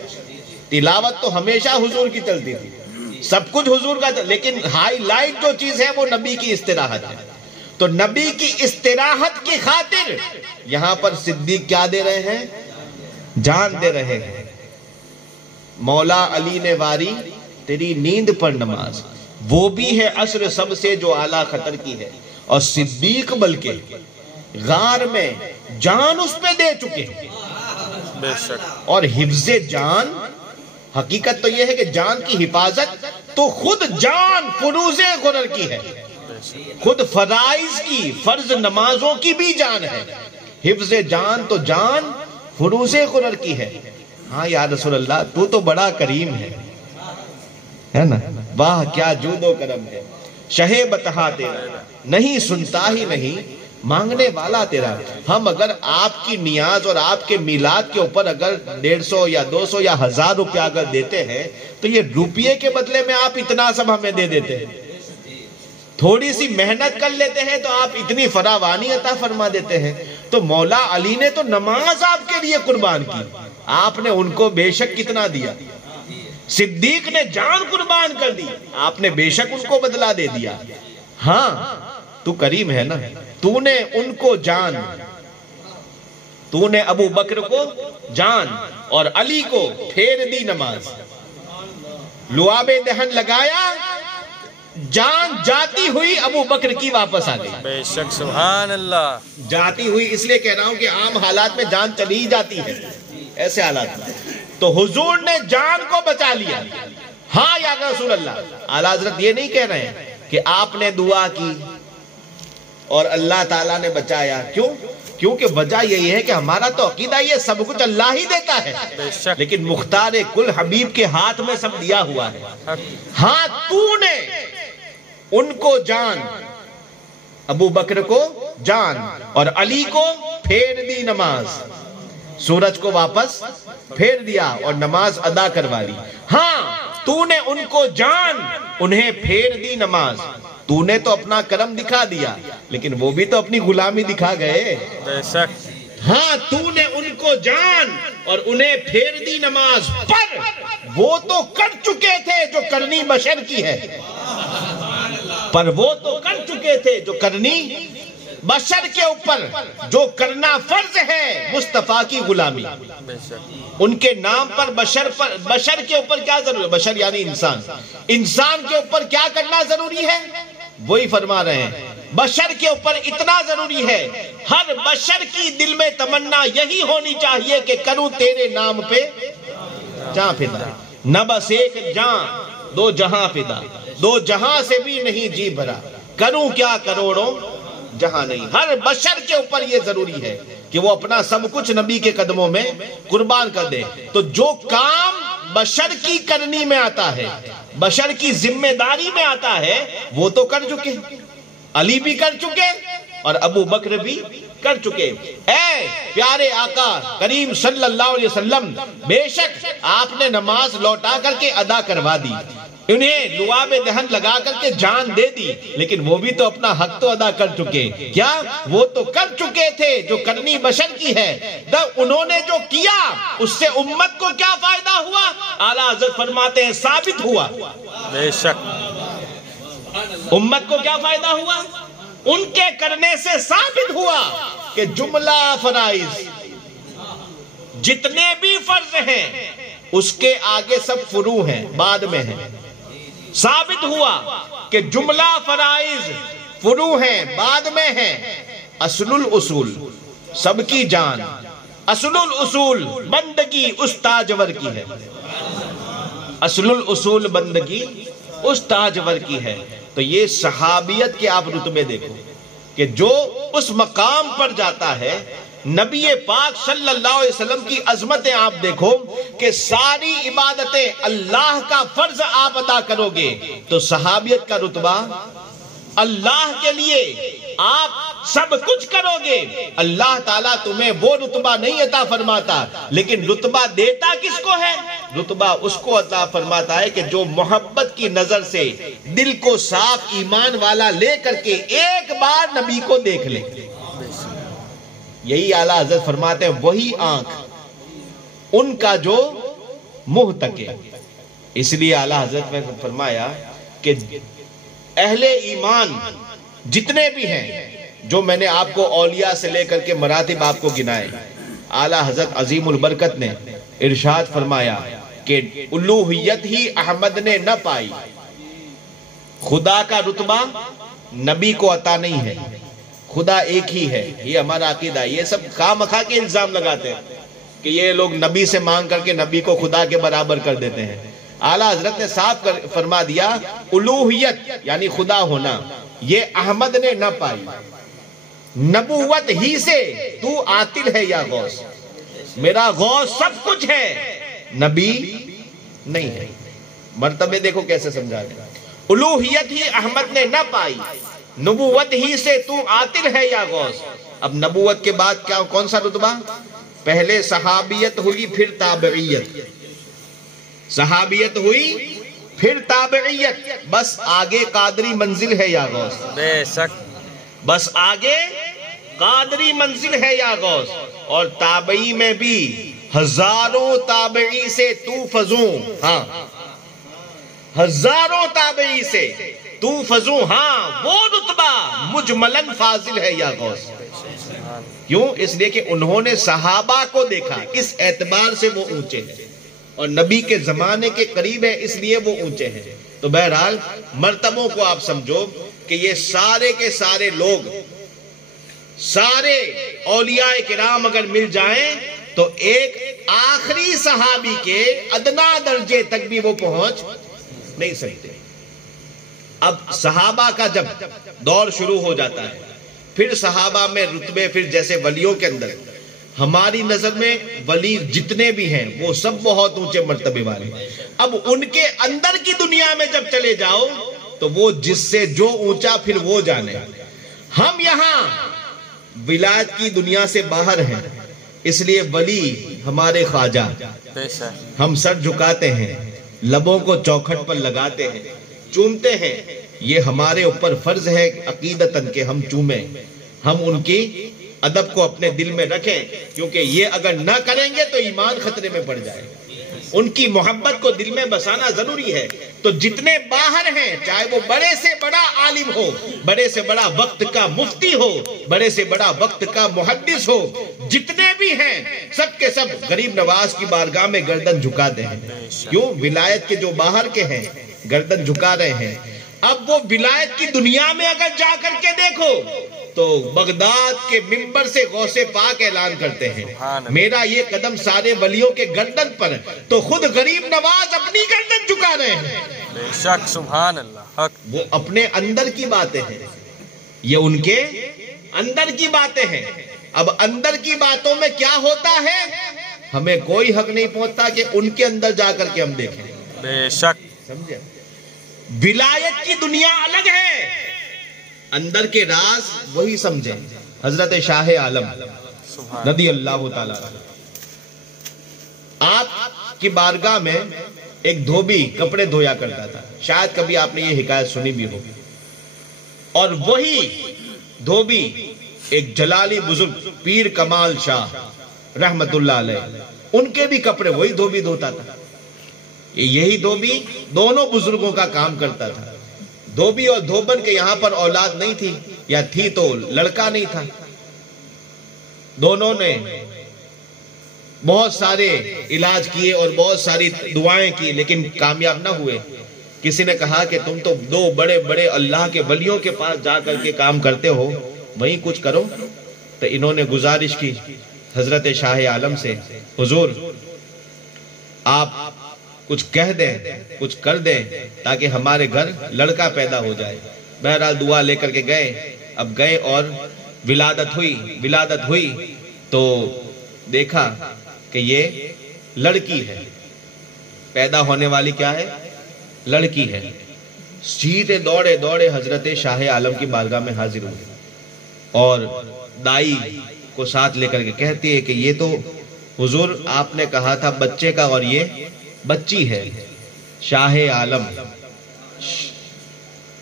تلاوت تو ہمیشہ حضور کی چلتی تھی, سب کچھ حضور کا, لیکن ہائی لائٹ جو چیز ہے وہ نبی کی استراحت ہے. تو نبی کی استراحت کی خاطر یہاں پر صدیق کیا دے رہے ہیں, جان دے رہے ہیں. مولا علی نے واری تیری نیند پر نماز, وہ بھی ہے عصر سب سے جو اعلیٰ خطر کی ہے. اور صدیق بلکہ غار میں جان اس پہ دے چکے ہیں. بے شک. اور حفظ جان, حقیقت تو یہ ہے کہ جان کی حفاظت تو خود جان فروز غرر کی ہے, خود فرائض کی, فرض نمازوں کی بھی جان ہے. حفظ جان تو جان فروز غرر کی ہے. ہاں یا رسول اللہ تو تو بڑا کریم ہے نا, واہ کیا جود و کرم ہے. شہ بتہا تیرا نہیں سنتا ہی نہیں, مانگنے والا تیرا. ہم اگر آپ کی نیاز اور آپ کے میلاد کے اوپر اگر 150 یا 200 یا 1000 روپیہ اگر دیتے ہیں تو یہ روپیے کے بدلے میں آپ اتنا سب ہمیں دے دیتے ہیں. تھوڑی سی محنت کر لیتے ہیں تو آپ اتنی فراوانی عطا فرما دیتے ہیں. تو مولا علی نے تو نماز آپ کے لیے قربان کی, آپ نے ان کو بے شک کتنا دیا. صدیق نے جان قربان کر دی, آپ نے بے شک ان کو بدلہ دے دیا. ہاں تو کریم ہے نا, تو نے ان کو جان, تو نے ابو بکر کو جان اور علی کو پھیر دی نماز. لعاب دہن لگایا جان جاتی ہوئی ابو بکر کی واپس آ گئی. بے شک سبحان اللہ. جاتی ہوئی اس لیے کہہ رہا ہوں کہ عام حالات میں جان چلی ہی جاتی ہے ایسے حالات میں. تو حضور نے جان کو بچا لیا. ہاں یا رسول اللہ. اعلیٰ حضرت یہ نہیں کہہ رہے ہیں کہ آپ نے دعا کی اور اللہ تعالیٰ نے بچایا. کیوں؟ کیونکہ وجہ یہی ہے کہ ہمارا تو عقیدہ یہ سب کچھ اللہ ہی دیتا ہے, لیکن مختار کل حبیب کے ہاتھ میں سب دیا ہوا ہے. ہاں تو نے ان کو جان, ابو بکر کو جان اور علی کو پھیر دی نماز, سورج کو واپس پھیر دیا اور نماز ادا کروا لی. ہاں تو نے ان کو جان, انہیں پھیر دی نماز. تو نے تو اپنا کرم دکھا دیا, لیکن وہ بھی تو اپنی غلامی دکھا گئے. بے شک. ہاں تو نے ان کو جان اور انہیں پھیر دی نماز, پر وہ تو کر چکے تھے جو کرنی بشر کی ہے. پر وہ تو کر چکے تھے جو کرنی بشر کے اوپر, جو کرنا فرض ہے مصطفیٰ کی غلامی. بے شک. ان کے نام پر بشر کے اوپر کیا ضروری ہے؟ بشر یعنی انسان. انسان کے اوپر کیا کرنا ضروری ہے؟ وہی فرما رہے ہیں بشر کے اوپر اتنا ضروری ہے, ہر بشر کی دل میں تمنا یہی ہونی چاہیے کہ کروں تیرے نام پہ جہاں فدا. نہ بس ایک جہاں دو جہاں فدا, دو جہاں سے بھی نہیں جی بھرا, کروں کیا کروڑوں جہاں نہیں. ہر بشر کے اوپر یہ ضروری ہے کہ وہ اپنا سب کچھ نبی کے قدموں میں قربان کر دے. تو جو کام بشر کی کرنی میں آتا ہے, بشر کی ذمہ داری میں آتا ہے, وہ تو کر چکے. علی بھی کر چکے اور ابو بکر بھی کر چکے. اے پیارے آقا کریم صلی اللہ علیہ وسلم, بے شک آپ نے نماز لوٹا کر کے ادا کروا دی, انہیں لعاب دہن لگا کر کے جان دے دی, لیکن وہ بھی تو اپنا حق تو ادا کر چکے. کیا وہ تو کر چکے تھے جو کرنی بشر کی ہے. انہوں نے جو کیا اس سے امت کو کیا فائدہ ہوا؟ اعلیٰ حضرت فرماتے ہیں ثابت ہوا. بے شک. امت کو کیا فائدہ ہوا؟ ان کے کرنے سے ثابت ہوا کہ جملہ فرائض جتنے بھی فرض ہیں اس کے آگے سب فروع ہیں, بعد میں ہیں. ثابت ہوا کہ جملہ فرائض فروع ہیں, بعد میں ہیں. اصل الاصول سب کی جان, اصل الاصول بندگی اس تاجور کی ہے. اصل الاصول بندگی اس تاجور کی ہے. تو یہ صحابیت کے آپ رتبے دیکھو کہ جو اس مقام پر جاتا ہے, نبی پاک صلی اللہ علیہ وسلم کی عظمتیں آپ دیکھو کہ ساری عبادتیں اللہ کا فرض آپ ادا کرو گے تو صحابیت کا رتبہ اللہ کے لیے آپ سب کچھ کرو گے, اللہ تعالیٰ تمہیں وہ رتبہ نہیں عطا فرماتا, لیکن رتبہ دیتا کس کو ہے؟ رتبہ اس کو عطا فرماتا ہے کہ جو محبت کی نظر سے دل کو صاف ایمان والا لے کر کے ایک بار نبی کو دیکھ لے. یہی اعلیٰ حضرت فرماتے ہیں وہی آنکھ ان کا جو منہ تکے. اس لیے اعلیٰ حضرت نے فرمایا کہ اہل ایمان جتنے بھی ہیں, جو میں نے آپ کو اولیاء سے لے کر کے مراتب آپ کو گنائے, اعلیٰ حضرت عظیم البرکت نے ارشاد فرمایا کہ الوہیت ہی احمد نے نہ پائی, خدا کا رتبہ نبی کو عطا نہیں ہے, خدا ایک ہی ہے. یہ ہمارا عقیدہ. یہ سب خواہ کے الزام لگاتے ہیں کہ یہ لوگ نبی سے مانگ کر کے نبی کو خدا کے برابر کر دیتے ہیں. اعلیٰ حضرت نے صاف فرما دیا الوہیت یعنی خدا ہونا یہ احمد نے نہ پائی, نبوت ہی سے تو عاطل ہے یا غوث, میرا غوث سب کچھ ہے, نبی نہیں ہے. مرتبے دیکھو کیسے سمجھا گیا. الوہیت ہی احمد نے نہ پائی, نبوت ہی سے تو عاطل ہے یا غوث. اب نبوت کے بعد کیا کون سا رتبہ؟ پہلے صحابیت ہوئی پھر تابعیت, صحابیت ہوئی پھر تابعیت, بس آگے قادری منزل ہے یا غوث. بے شک. بس آگے قادری منزل ہے یا غوث. اور تابعی میں بھی ہزاروں تابعی سے تو فضوں, ہاں ہزاروں تابعی سے تو فضوں, ہاں وہ رتبہ مجملن فاضل ہے یا غوث. کیوں؟ اس لیے کہ انہوں نے صحابہ کو دیکھا, اس اعتبار سے وہ اونچے ہیں, اور نبی کے زمانے کے قریب ہے اس لیے وہ اونچے ہیں. تو بہرحال مرتبوں کو آپ سمجھو کہ یہ سارے کے سارے لوگ، سارے اولیاء کرام اگر مل جائیں تو ایک آخری صحابی کے ادنا درجے تک بھی وہ پہنچ نہیں سکتے۔ اب صحابہ کا جب دور شروع ہو جاتا ہے، پھر صحابہ میں رتبے، پھر جیسے ولیوں کے اندر ہماری نظر میں ولی جتنے بھی ہیں وہ سب بہت اونچے مرتبے والے، اب ان کے اندر کی دنیا میں جب چلے جاؤ تو وہ جس سے جو اونچا پھر وہ جانے۔ ہم یہاں ولایت کی دنیا سے باہر ہیں، اس لیے ولی ہمارے خواجہ، ہم سر جھکاتے ہیں، لبوں کو چوکھٹ پر لگاتے ہیں، چومتے ہیں، یہ ہمارے اوپر فرض ہے عقیدتاً کہ ہم چومیں، ہم ان کی ادب کو اپنے دل میں رکھیں، کیونکہ یہ اگر نہ کریں گے تو ایمان خطرے میں پڑ جائے گا۔ ان کی محبت کو دل میں بسانا ضروری ہے۔ تو جتنے باہر ہیں، چاہے وہ بڑے سے بڑا عالم ہو، بڑے سے بڑا وقت کا مفتی ہو، بڑے سے بڑا وقت کا محدث ہو، جتنے بھی ہیں سب کے سب غریب نواز کی بارگاہ میں گردن جھکاتے ہیں۔ کیوں؟ ولایت کے جو باہر کے ہیں گردن جھکا رہے ہیں۔ اب وہ ولایت کی دنیا میں اگر جا کر کے دیکھو تو بغداد کے منبر سے غوث پاک اعلان کرتے ہیں میرا یہ قدم سارے ولیوں کے گردن پر، تو خود غریب نواز اپنی گردن جھکا رہے ہیں۔ بے شک، سبحان اللہ، حق۔ وہ اپنے اندر کی باتیں ہیں، یہ ان کے اندر کی باتیں ہیں۔ اب اندر کی باتوں میں کیا ہوتا ہے ہمیں کوئی حق نہیں پہنچتا کہ ان کے اندر جا کر کے ہم دیکھیں۔ بے شک، سمجھے؟ ولایت کی دنیا الگ ہے، اندر کے راز وہی سمجھیں۔ حضرت شاہ عالم رضی اللہ تعالیٰ آپ کی بارگاہ میں ایک دھوبی کپڑے دھویا کرتا تھا، شاید کبھی آپ نے یہ حکایت سنی بھی ہو۔ اور وہی دھوبی ایک جلالی بزرگ پیر کمال شاہ رحمت اللہ علیہ، ان کے بھی کپڑے وہی دھوبی دھوتا تھا۔ یہی دھوبی دونوں بزرگوں کا کام کرتا تھا۔ دھوبی اور دھوبن کے یہاں پر اولاد نہیں تھی، یا تھی تو لڑکا نہیں تھا۔ دونوں نے بہت سارے علاج کیے اور بہت ساری دعائیں کی، لیکن کامیاب نہ ہوئے۔ کسی نے کہا کہ تم تو دو بڑے بڑے اللہ کے ولیوں کے پاس جا کر کے کام کرتے ہو، وہیں کچھ کرو۔ تو انہوں نے گزارش کی حضرت شاہ عالم سے، حضور آپ کچھ کہہ دیں، کچھ کر دیں تاکہ ہمارے گھر لڑکا پیدا ہو جائے۔ بہرحال دعا لے کر کے گئے۔ اب گئے اور ولادت ہوئی تو دیکھا کہ یہ لڑکی ہے، پیدا ہونے والی کیا ہے؟ لڑکی ہے۔ سیدھے دوڑے دوڑے حضرت شاہ عالم کی بارگاہ میں حاضر ہوئے اور دائی کو ساتھ لے کر کے کہتی ہے کہ یہ تو حضور آپ نے کہا تھا بچے کا، اور یہ بچی ہے۔ شاہ عالم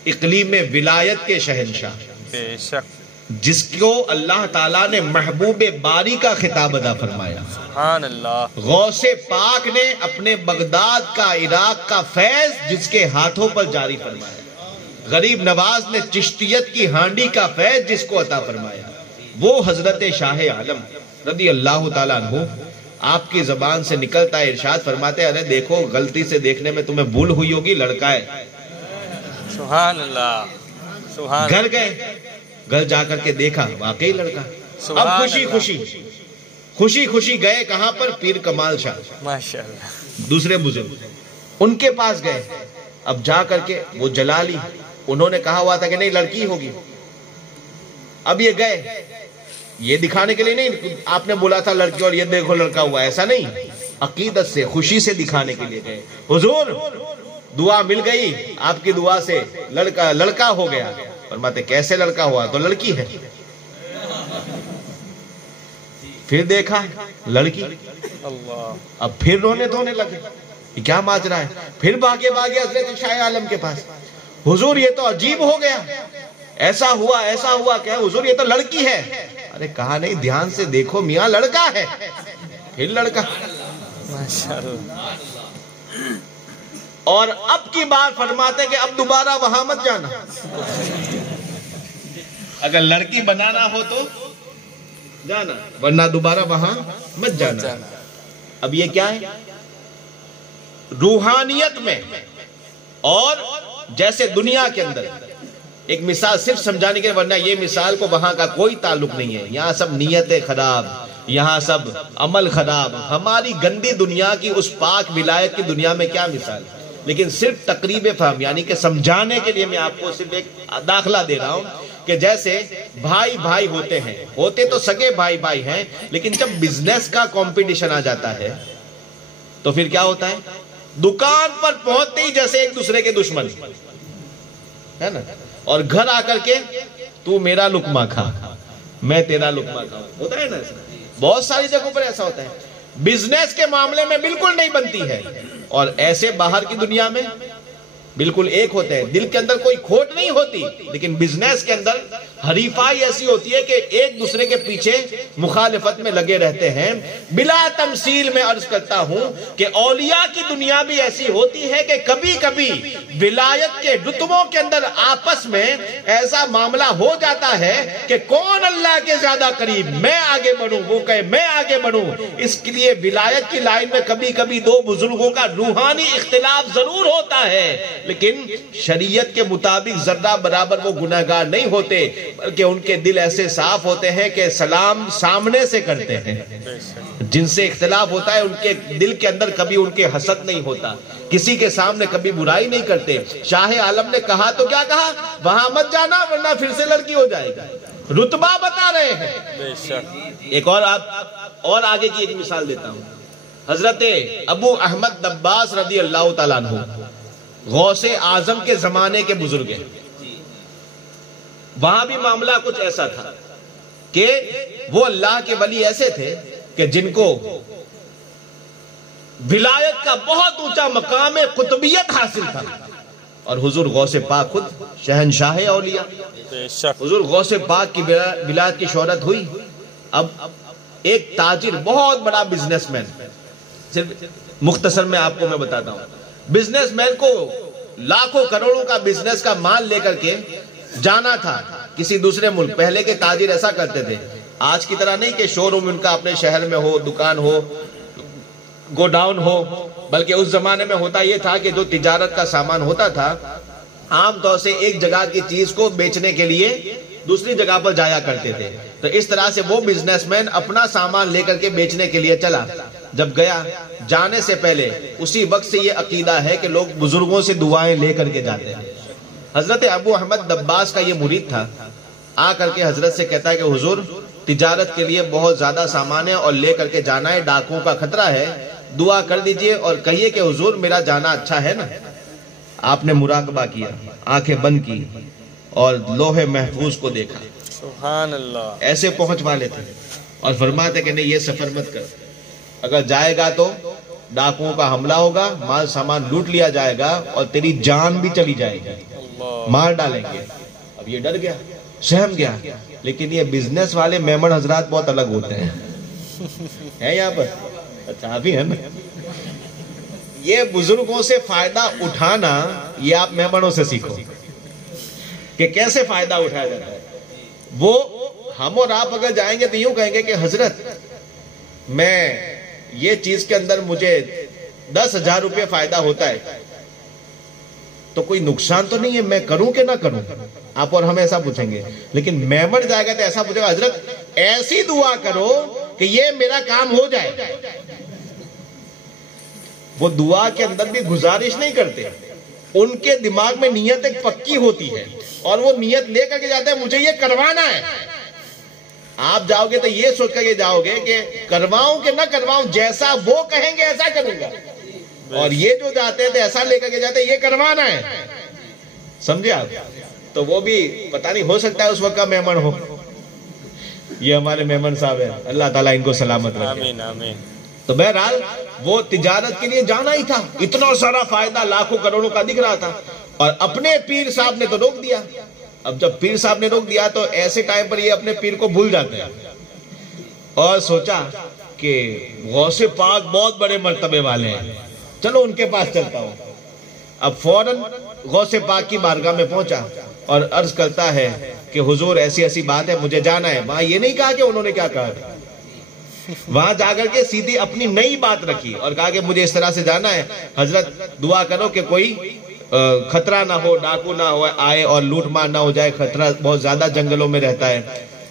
اقلیم ولایت کے شہنشاہ، بے شک، جس کو اللہ تعالیٰ نے محبوب باری کا خطاب ادا فرمایا۔ سبحان اللہ۔ غوث پاک نے اپنے بغداد کا، عراق کا فیض جس کے ہاتھوں پر جاری فرمایا۔ غریب نواز نے چشتیت کی ہانڈی کا فیض جس کو عطا فرمایا، وہ حضرت شاہ عالم رضی اللہ تعالیٰ عنہ۔ آپ کی زبان سے نکلتا ہے، ارشاد فرماتے ارے دیکھو غلطی سے دیکھنے میں تمہیں بھول ہوئی ہوگی، لڑکا ہے۔ سبحان اللہ، سبحان گھر گئے، گھر جا کر کے دیکھا واقعی لڑکا۔ اب خوشی خوشی گئے کہاں پر؟ پیر کمال شاہ، ماشاءاللہ، دوسرے بزرگ، ان کے پاس گئے۔ اب جا کر کے وہ جلالی، انہوں نے کہا ہوا تھا کہ نہیں لڑکی ہوگی۔ اب یہ گئے، یہ دکھانے کے لیے نہیں آپ نے بولا تھا لڑکی اور یہ دیکھو لڑکا ہوا، ایسا نہیں، عقیدت سے خوشی سے دکھانے کے لیے گئے۔ حضور دعا مل گئی، آپ کی دعا سے لڑکا ہو گیا۔ فرماتے کیسے لڑکا ہوا؟ تو لڑکی ہے۔ پھر دیکھا لڑکی، اللہ، اب پھر رونے دھونے لگے، یہ کیا ماجرا ہے؟ پھر بھاگے حضرت شاہ عالم کے پاس، حضور یہ تو عجیب ہو گیا، ایسا ہوا کہ حضور یہ تو لڑکی ہے۔ ارے کہا نہیں، دھیان سے دیکھو میاں لڑکا ہے۔ پھر لڑکا، ماشاءاللہ، اور اب کی بار فرماتے کہ اب دوبارہ وہاں مت جانا، اگر لڑکی بنانا ہو تو جانا، ورنہ دوبارہ وہاں مت جانا۔ اب یہ کیا ہے؟ روحانیت میں اور جیسے دنیا کے اندر ایک مثال صرف سمجھانے کے، ورنہ یہ مثال کو وہاں کا کوئی تعلق نہیں ہے، یہاں سب نیتیں خراب، یہاں سب عمل خراب، ہماری گندی دنیا کی اس پاک ولایت کی دنیا میں کیا مثال ہے؟ لیکن صرف تقریب فہم یعنی کہ سمجھانے کے لیے میں آپ کو صرف ایک داخلہ دے رہا ہوں کہ جیسے بھائی بھائی ہوتے ہیں، ہوتے تو سگے بھائی بھائی ہیں، لیکن جب بزنس کا کمپٹیشن آ جاتا ہے تو پھر کیا ہوتا ہے؟ دکان پر پہنچتے ہی جیسے ایک دوسرے کے دشمن ہے نا، اور گھر آ کر کے تو میرا لقمہ کھا میں تیرا لقمہ کھاؤں، ہوتا ہے نا ایسا؟ بہت ساری جگہوں پر ایسا ہوتا ہے۔ بزنس کے معاملے میں بالکل نہیں بنتی ہے، اور ایسے باہر کی دنیا میں بالکل ایک ہوتے ہیں، دل کے اندر کوئی کھوٹ نہیں ہوتی، لیکن بزنس کے اندر حریفائی ایسی ہوتی ہے کہ ایک دوسرے کے پیچھے مخالفت میں لگے رہتے ہیں۔ بلا تمثیل میں عرض کرتا ہوں کہ اولیاء کی دنیا بھی ایسی ہوتی ہے کہ کبھی کبھی ولایت کے رتبوں کے اندر آپس میں ایسا معاملہ ہو جاتا ہے کہ کون اللہ کے زیادہ قریب، میں آگے بڑھوں وہ کہے میں آگے بڑھوں۔ اس کے لیے ولایت کی لائن میں کبھی کبھی دو بزرگوں کا روحانی اختلاف ضرور ہوتا ہے، لیکن شریعت کے مطابق ذرہ برابر وہ گناہگار نہیں ہوتے، بلکہ ان کے دل ایسے صاف ہوتے ہیں کہ سلام سامنے سے کرتے ہیں۔ جن سے اختلاف ہوتا ہے ان کے دل کے اندر کبھی ان کے حسد نہیں ہوتا، کسی کے سامنے کبھی برائی نہیں کرتے۔ شاہ عالم نے کہا تو کیا کہا؟ وہاں مت جانا ورنہ پھر سے لڑکی ہو جائے گی، رتبہ بتا رہے ہیں۔ ایک اور آگے کی ایک مثال دیتا ہوں۔ حضرت ابو احمد دباس رضی اللہ تعالیٰ عنہ غوث اعظم کے زمانے کے بزرگ ہیں، وہاں بھی معاملہ کچھ ایسا تھا کہ وہ اللہ کے ولی ایسے تھے کہ جن کو ولایت کا بہت اونچا مقام قطبیت حاصل تھا، اور حضور غوث پاک خود شہنشاہ اولیاء، حضور غوث پاک کی ولایت کی شہرت ہوئی۔ اب ایک تاجر، بہت بڑا بزنس مین، صرف مختصر میں آپ کو میں بتاتا ہوں، بزنس مین کو لاکھوں کروڑوں کا بزنس کا مال لے کر کے جانا تھا کسی دوسرے ملک۔ پہلے کے تاجر ایسا کرتے تھے، آج کی طرح نہیں کہ شو روم ان کا اپنے شہر میں ہو، دکان ہو، گو ڈاؤن ہو، بلکہ اس زمانے میں ہوتا یہ تھا کہ جو تجارت کا سامان ہوتا تھا عام طور سے ایک جگہ کی چیز کو بیچنے کے لیے دوسری جگہ پر جایا کرتے تھے۔ تو اس طرح سے وہ بزنس مین اپنا سامان لے کر کے بیچنے کے لیے چلا، جب گیا جانے سے پہلے اسی وقت سے یہ عقیدہ ہے کہ لوگ بزرگوں سے دعائیں لے کر کے جاتے ہیں۔ حضرت ابو احمد دباس کا یہ مرید تھا، آ کر کے حضرت سے کہتا ہے کہ حضور تجارت کے لیے بہت زیادہ سامان ہے اور لے کر کے جانا ہے، ڈاکوؤں کا خطرہ ہے، دعا کر دیجئے اور کہیے کہ حضور میرا جانا اچھا ہے نا۔ آپ نے مراقبہ کیا، آنکھیں بند کی اور لوح محفوظ کو دیکھا، سبحان اللہ، ایسے پہنچ والے تھے، اور فرماتے کہ نہیں یہ سفر مت کر، اگر جائے گا تو ڈاکوؤں کا حملہ ہوگا، مال سامان لوٹ لیا جائے گا اور تیری جان بھی چلی جائے گی، مار ڈالیں گے۔ اب یہ ڈر گیا، سہم گیا، لیکن یہ بزنس والے میمن حضرات بہت الگ ہوتے ہیں، ہے یہاں پر؟ اچھا آپ ہی ہیں نا؟ یہ بزرگوں سے فائدہ اٹھانا یہ آپ میمنوں سے سیکھو کہ کیسے فائدہ اٹھایا جاتا ہے۔ وہ ہم اور آپ اگر جائیں گے تو یوں کہیں گے کہ حضرت میں یہ چیز کے اندر مجھے 10,000 روپے فائدہ ہوتا ہے تو کوئی نقصان تو نہیں ہے، میں کروں کہ نہ کروں؟ آپ اور ہم ایسا پوچھیں گے، لیکن میمن جائے گا تو ایسا پوچھے گا حضرت ایسی دعا کرو کہ یہ میرا کام ہو جائے۔ وہ دعا کے اندر بھی گزارش نہیں کرتے، ان کے دماغ میں نیت ایک پکی ہوتی ہے اور وہ نیت لے کر کے جاتے ہیں مجھے یہ کروانا ہے۔ آپ جاؤ گے تو یہ سوچ کر کے جاؤ گے کہ کرواؤں کہ نہ کرواؤں، جیسا وہ کہیں گے ایسا کروں گا، اور یہ جو جاتے ہیں تو ایسا لے کر کے جاتے ہیں یہ کروانا ہے، سمجھے آپ؟ تو وہ بھی پتہ نہیں، ہو سکتا ہے اس وقت کا میمن ہو۔ یہ ہمارے میمن صاحب ہیں، اللہ تعالیٰ ان کو سلامت رکھے۔ آمین آمین۔ تو بہرحال وہ تجارت کے لیے جانا ہی تھا، اتنا سارا فائدہ لاکھوں کروڑوں کا دکھ رہا تھا، اور اپنے پیر صاحب نے تو روک دیا۔ اب جب پیر صاحب نے روک دیا تو ایسے ٹائم پر یہ اپنے پیر کو بھول جاتے ہیں، اور سوچا کہ غوث پاک بہت بڑے مرتبے والے ہیں، چلو ان کے پاس چلتا ہوں۔ اب فوراً غوث پاک کی بارگاہ میں پہنچا اور عرض کرتا ہے کہ حضور ایسی ایسی بات ہے، مجھے جانا ہے۔ وہاں یہ نہیں کہا کہ انہوں نے کیا کہا تھا، وہاں جا کر کے سیدھی اپنی نئی بات رکھی اور کہا کہ مجھے اس طرح سے جانا ہے، حضرت دعا کرو کہ کوئی خطرہ نہ ہو، ڈاکو نہ ہو آئے اور لوٹ مار نہ ہو جائے، خطرہ بہت زیادہ جنگلوں میں رہتا ہے۔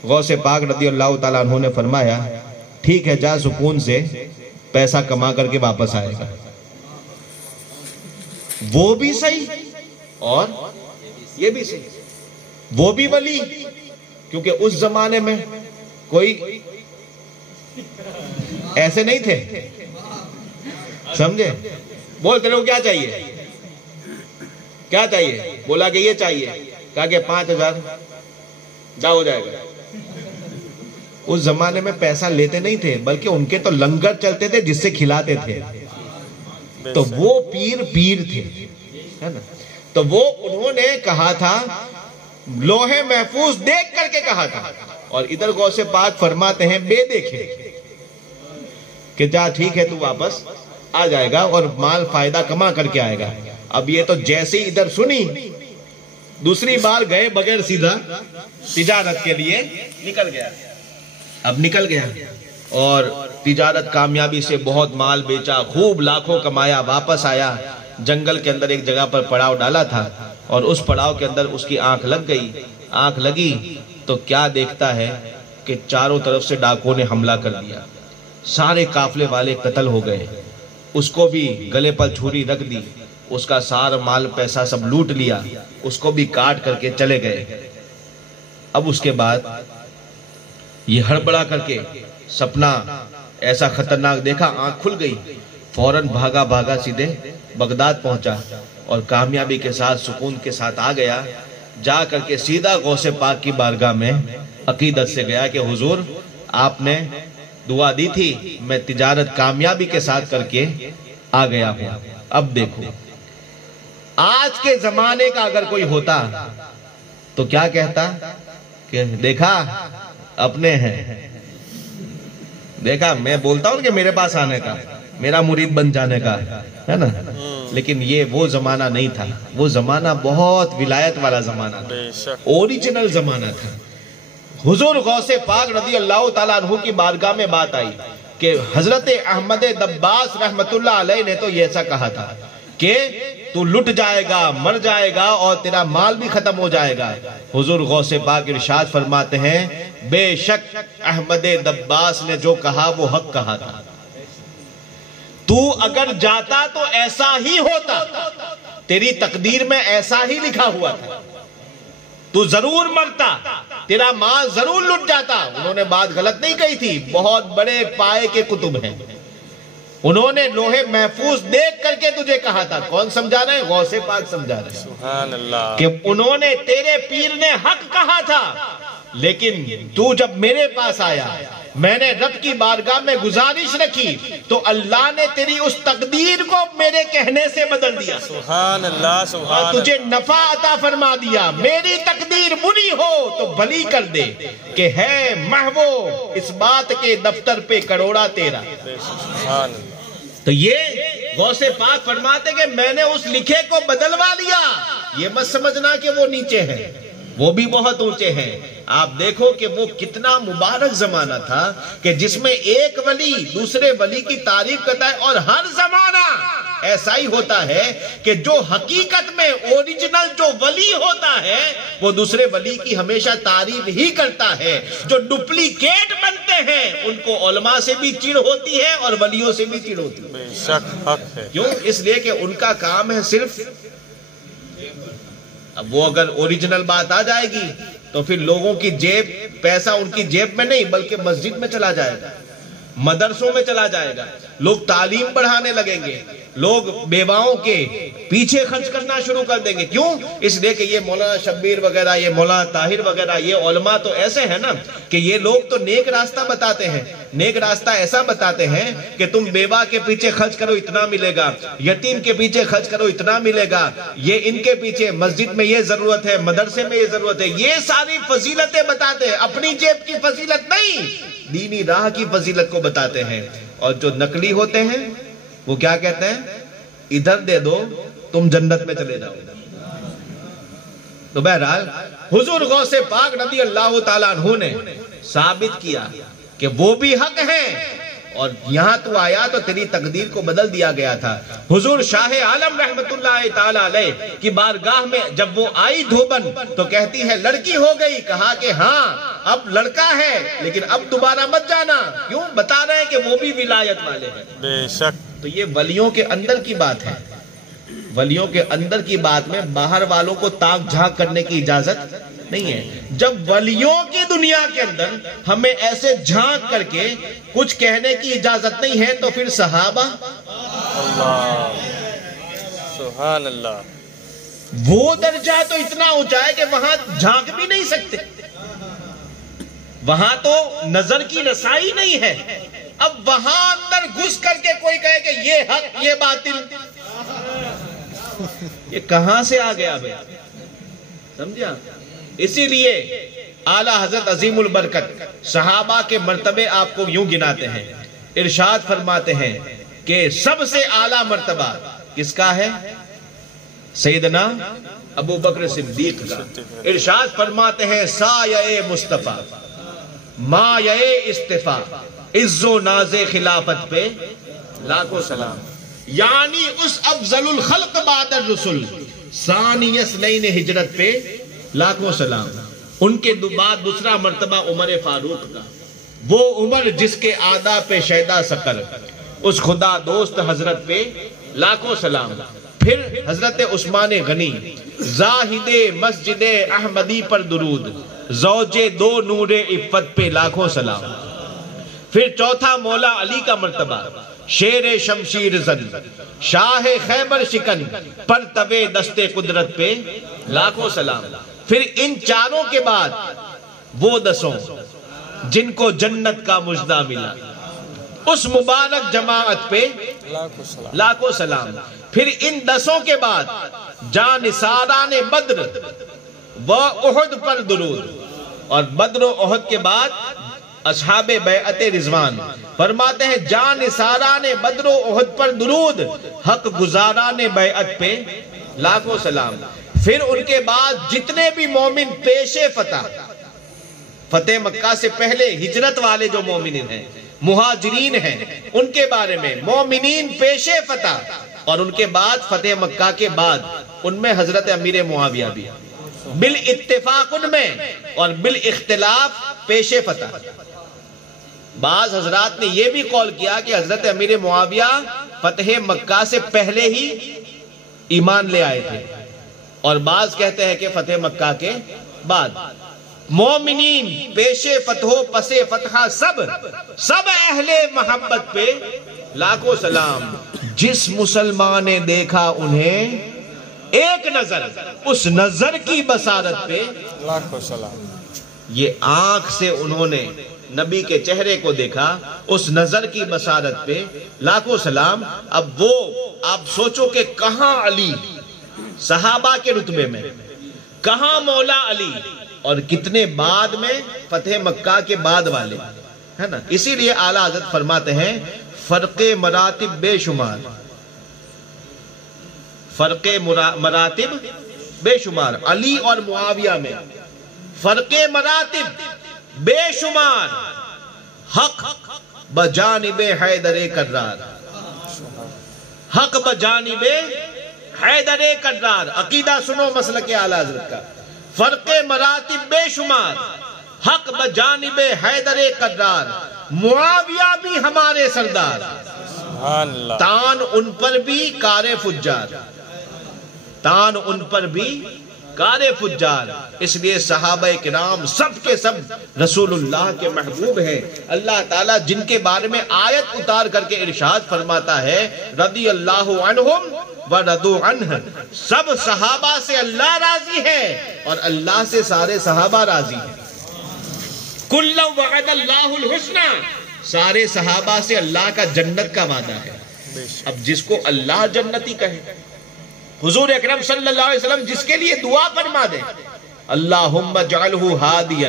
غوث پاک رضی اللہ تعالیٰ عنہ نے فرمایا ٹھیک ہے جا سکون سے پیسہ کما کر کے واپس آئے گا۔ وہ بھی صحیح اور یہ بھی صحیح، وہ بھی ولی، کیونکہ اس زمانے میں کوئی ایسے نہیں تھے، سمجھے؟ بولتے لوگ کیا چاہیے، کیا چاہیے؟ بولا کہ یہ چاہیے، کہا کہ 5,000 جا ہو جائے گا۔ اس زمانے میں پیسہ لیتے نہیں تھے، بلکہ ان کے تو لنگر چلتے تھے جس سے کھلاتے تھے، تو وہ پیر تھے، ہے نا؟ تو وہ انہوں نے کہا تھا، لوہے محفوظ دیکھ کر کے کہا تھا، اور ادھر غوث پاک فرماتے ہیں بے دیکھے کہ جا ٹھیک ہے تو واپس آ جائے گا اور مال فائدہ کما کر کے آئے گا۔ اب یہ تو جیسے ہی ادھر سنی، دوسری بار گئے بغیر سیدھا تجارت کے لیے نکل گیا۔ اب نکل گیا اور تجارت کامیابی سے بہت مال بیچا، خوب لاکھوں کمایا، واپس آیا۔ جنگل کے اندر ایک جگہ پر پڑاؤ ڈالا تھا اور اس پڑاؤ کے اندر اس کی آنکھ لگ گئی۔ آنکھ لگی تو کیا دیکھتا ہے کہ چاروں طرف سے ڈاکوؤں نے حملہ کر دیا، سارے قافلے والے قتل ہو گئے، اس کو بھی گلے پر چھری رکھ دی، اس کا سارا مال پیسہ سب لوٹ لیا، اس کو بھی کاٹ کر کے چلے گئے۔ اب اس کے بعد یہ ہڑبڑا کر کے سپنا ایسا خطرناک دیکھا، آنکھ کھل گئی، فوراً بھاگا سیدھے بغداد پہنچا اور کامیابی کے ساتھ سکون کے ساتھ آ گیا۔ جا کر کے سیدھا غوث پاک کی بارگاہ میں عقیدت سے گیا کہ حضور آپ نے دعا دی تھی، میں تجارت کامیابی کے ساتھ کر کے آ گیا ہوں۔ اب دیکھو آج کے زمانے کا اگر کوئی ہوتا تو کیا کہتا کہ دیکھا اپنے ہیں، دیکھا میں بولتا ہوں کہ میرے پاس آنے کا، میرا مرید بن جانے کا، ہے نا؟ لیکن یہ وہ زمانہ نہیں تھا، وہ زمانہ بہت ولایت والا زمانہ تھا، اوریجنل زمانہ تھا۔ حضور غوث پاک رضی اللہ تعالیٰ عنہ کی بارگاہ میں بات آئی کہ حضرت احمد دباس رحمت اللہ علیہ نے تو یہ ایسا کہا تھا کہ تو لٹ جائے گا، مر جائے گا اور تیرا مال بھی ختم ہو جائے گا۔ حضور غوث پاک ارشاد فرماتے ہیں بے شک احمد دباس نے جو کہا وہ حق کہا تھا، تو اگر جاتا تو ایسا ہی ہوتا، تیری تقدیر میں ایسا ہی لکھا ہوا تھا، تو ضرور مرتا، تیرا مال ضرور لٹ جاتا۔ انہوں نے بات غلط نہیں کہی تھی، بہت بڑے پائے کے کتب ہیں، انہوں نے لوہے محفوظ دیکھ کر کے تجھے کہا تھا۔ کون سمجھا رہے ہیں؟ غوث پاک سمجھا رہے ہیں، سبحان اللہ، کہ انہوں نے تیرے پیر نے حق کہا تھا، لیکن تو جب میرے پاس آیا، میں نے رب کی بارگاہ میں گزارش رکھی تو اللہ نے تیری اس تقدیر کو میرے کہنے سے بدل دیا، سبحان اللہ، سبحان اور تجھے نفع عطا فرما دیا۔ میری تقدیر بری ہو تو بھلی کر دے کہ ہے محو اس بات کے دفتر پہ کروڑا تیرا۔ سبحان اللہ۔ تو یہ غوث پاک فرماتے کہ میں نے اس لکھے کو بدلوا لیا۔ یہ مت سمجھنا کہ وہ نیچے ہیں، وہ بھی بہت اونچے ہیں۔ آپ دیکھو کہ وہ کتنا مبارک زمانہ تھا کہ جس میں ایک ولی دوسرے ولی کی تعریف کرتا ہے، اور ہر زمانہ ایسا ہی ہوتا ہے کہ جو حقیقت میں اوریجنل جو ولی ہوتا ہے وہ دوسرے ولی کی ہمیشہ تعریف ہی کرتا ہے۔ جو ڈپلیکیٹ بنتے ہیں ان کو علماء سے بھی چڑ ہوتی ہے اور ولیوں سے بھی چڑ ہوتی ہے۔ بے شک حق ہے۔ کیوں؟ اس لیے کہ ان کا کام ہے صرف، اب وہ اگر اوریجنل بات آ جائے گی تو پھر لوگوں کی جیب، پیسہ ان کی جیب میں نہیں بلکہ مسجد میں چلا جائے گا، مدرسوں میں چلا جائے گا، لوگ تعلیم بڑھانے لگیں گے، لوگ بیواؤں کے پیچھے خرچ کرنا شروع کر دیں گے۔ کیوں؟ اس لیے کہ یہ مولانا شبیر وغیرہ، یہ مولانا طاہر وغیرہ، یہ علماء تو ایسے ہیں نا کہ یہ لوگ تو نیک راستہ بتاتے ہیں۔ نیک راستہ ایسا بتاتے ہیں کہ تم بیوہ کے پیچھے خرچ کرو اتنا ملے گا، یتیم کے پیچھے خرچ کرو اتنا ملے گا، یہ ان کے پیچھے، مسجد میں یہ ضرورت ہے، مدرسے میں یہ ضرورت ہے، یہ ساری فضیلتیں بتاتے ہیں، اپنی جیب کی فضیلت نہیں، دینی راہ کی فضیلت کو بتاتے ہیں۔ اور جو نقلی ہوتے ہیں وہ کیا کہتے ہیں؟ ادھر دے دو تم جنت میں چلے جاؤ۔ تو بہرحال حضور غوث پاک رضی اللہ تعالیٰ عنہ نے ثابت کیا کہ وہ بھی حق ہیں اور یہاں تو آیا تو تیری تقدیر کو بدل دیا گیا تھا۔ حضور شاہ عالم رحمت اللہ تعالی علیہ کی بارگاہ میں جب وہ آئی دھوبن تو کہتی ہے لڑکی ہو گئی، کہا کہ ہاں اب لڑکا ہے لیکن اب دوبارہ مت جانا، کیوں؟ بتا رہے ہیں کہ وہ بھی ولایت والے ہیں۔ بے شک۔ تو یہ ولیوں کے اندر کی بات ہے، ولیوں کے اندر کی بات میں باہر والوں کو تاک جھانک کرنے کی اجازت نہیں ہے۔ جب ولیوں کی دنیا کے اندر ہمیں ایسے جھانک کر کے کچھ کہنے کی اجازت نہیں ہے تو پھر صحابہ، اللہ سبحان اللہ، وہ درجہ تو اتنا اونچا ہے کہ وہاں جھانک بھی نہیں سکتے، وہاں تو نظر کی رسائی نہیں ہے۔ اب وہاں اندر گھس کر کے کوئی کہے کہ یہ حق یہ باطل، یہ کہاں سے آ گیا بھائی؟ سمجھا؟ اسی لیے اعلیٰ حضرت عظیم البرکت صحابہ کے مرتبے آپ کو یوں گناتے ہیں، ارشاد فرماتے ہیں کہ سب سے اعلیٰ مرتبہ کس کا ہے؟ سیدنا ابو بکر صدیق کا۔ ارشاد فرماتے ہیں سایہ مصطفیٰ مایہ استفا عز و ناز خلافت پہ لاکھوں سلام، یعنی اس افضل الخلق بعد الرسل ثانی اثنین ہجرت پہ لاکھوں سلام۔ ان کے بعد دوسرا مرتبہ عمر فاروق کا، وہ عمر جس کے آدھا پہ شیدا سکر، اس خدا دوست حضرت پہ لاکھوں سلام۔ پھر حضرت عثمان غنی زاہد مسجد احمدی پر درود، زوج دو نور عفت پہ لاکھوں سلام۔ پھر چوتھا مولا علی کا مرتبہ، شیر شمشیر زن شاہ خیبر شکن پر طبع دست قدرت پہ لاکھوں سلام۔ پھر ان چاروں کے بعد وہ دسوں جن کو جنت کا مژدہ ملا، اس مبارک جماعت پہ لاکھوں سلام۔ پھر ان دسوں کے بعد جانثاران بدر و احد پر درود، اور بدر و احد کے بعد اصحاب بیعت رضوان۔ فرماتے ہیں جانثاران بدر و احد پر درود، حق گزاران بیعت پہ لاکھوں سلام۔ پھر ان کے بعد جتنے بھی مومن پیش فتح مکہ سے پہلے ہجرت والے جو مومنین ہیں، مہاجرین ہیں، ان کے بارے میں مومنین پیش فتح، اور ان کے بعد فتح مکہ کے بعد ان میں حضرت امیر معاویہ بھی، بالاتفاق ان میں اور بالاختلاف پیش فتح۔ بعض حضرات نے یہ بھی قول کیا کہ حضرت امیر معاویہ فتح مکہ سے پہلے ہی ایمان لے آئے تھے، اور بعض کہتے ہیں کہ فتح مکہ کے بعد۔ مومنین پیش فتح و پس فتح سب اہل محبت پہ لاکھوں سلام۔ جس مسلمان نے دیکھا انہیں ایک نظر، اس نظر کی بصارت پہ لاکھوں سلام۔ یہ آنکھ سے انہوں نے نبی کے چہرے کو دیکھا، اس نظر کی بصارت پہ لاکھوں سلام۔ اب وہ آپ سوچو کہ کہاں علی صحابہ کے رتبے میں، کہاں مولا علی، اور کتنے بعد میں فتح مکہ کے بعد والے، ہے نا؟ اسی لیے اعلیٰ حضرت فرماتے ہیں فرق مراتب بے شمار، فرق مراتب بے شمار، علی اور معاویہ میں فرق مراتب بے شمار، حق بجانب حیدر کرار، حق بجانب حیدر کرار۔ عقیدہ سنو مسلک اعلیٰ حضرت کا، فرق مراتب بے شمار، حق بجانب حیدر کرار، معاویہ بھی ہمارے سردار، سبحان اللہ۔ تان ان پر بھی کار فجار، تان ان پر بھی کار فجار۔ اس لیے صحابہ کرام سب کے سب رسول اللہ کے محبوب ہیں۔ اللہ تعالیٰ جن کے بارے میں آیت اتار کر کے ارشاد فرماتا ہے رضی اللہ عنہم وَرَضُوا عَنْهُ، سب صحابہ سے اللہ راضی ہے اور اللہ سے سارے صحابہ راضی ہیں۔ کُلًّا وَعَدَ اللَّهُ الْحُسْنَى، سارے صحابہ سے اللہ کا جنت کا وعدہ ہے۔ اب جس کو اللہ جنتی کہے، حضور اکرم صلی اللہ علیہ وسلم جس کے لیے دعا فرما دے اللہم اجعلہ ہادیا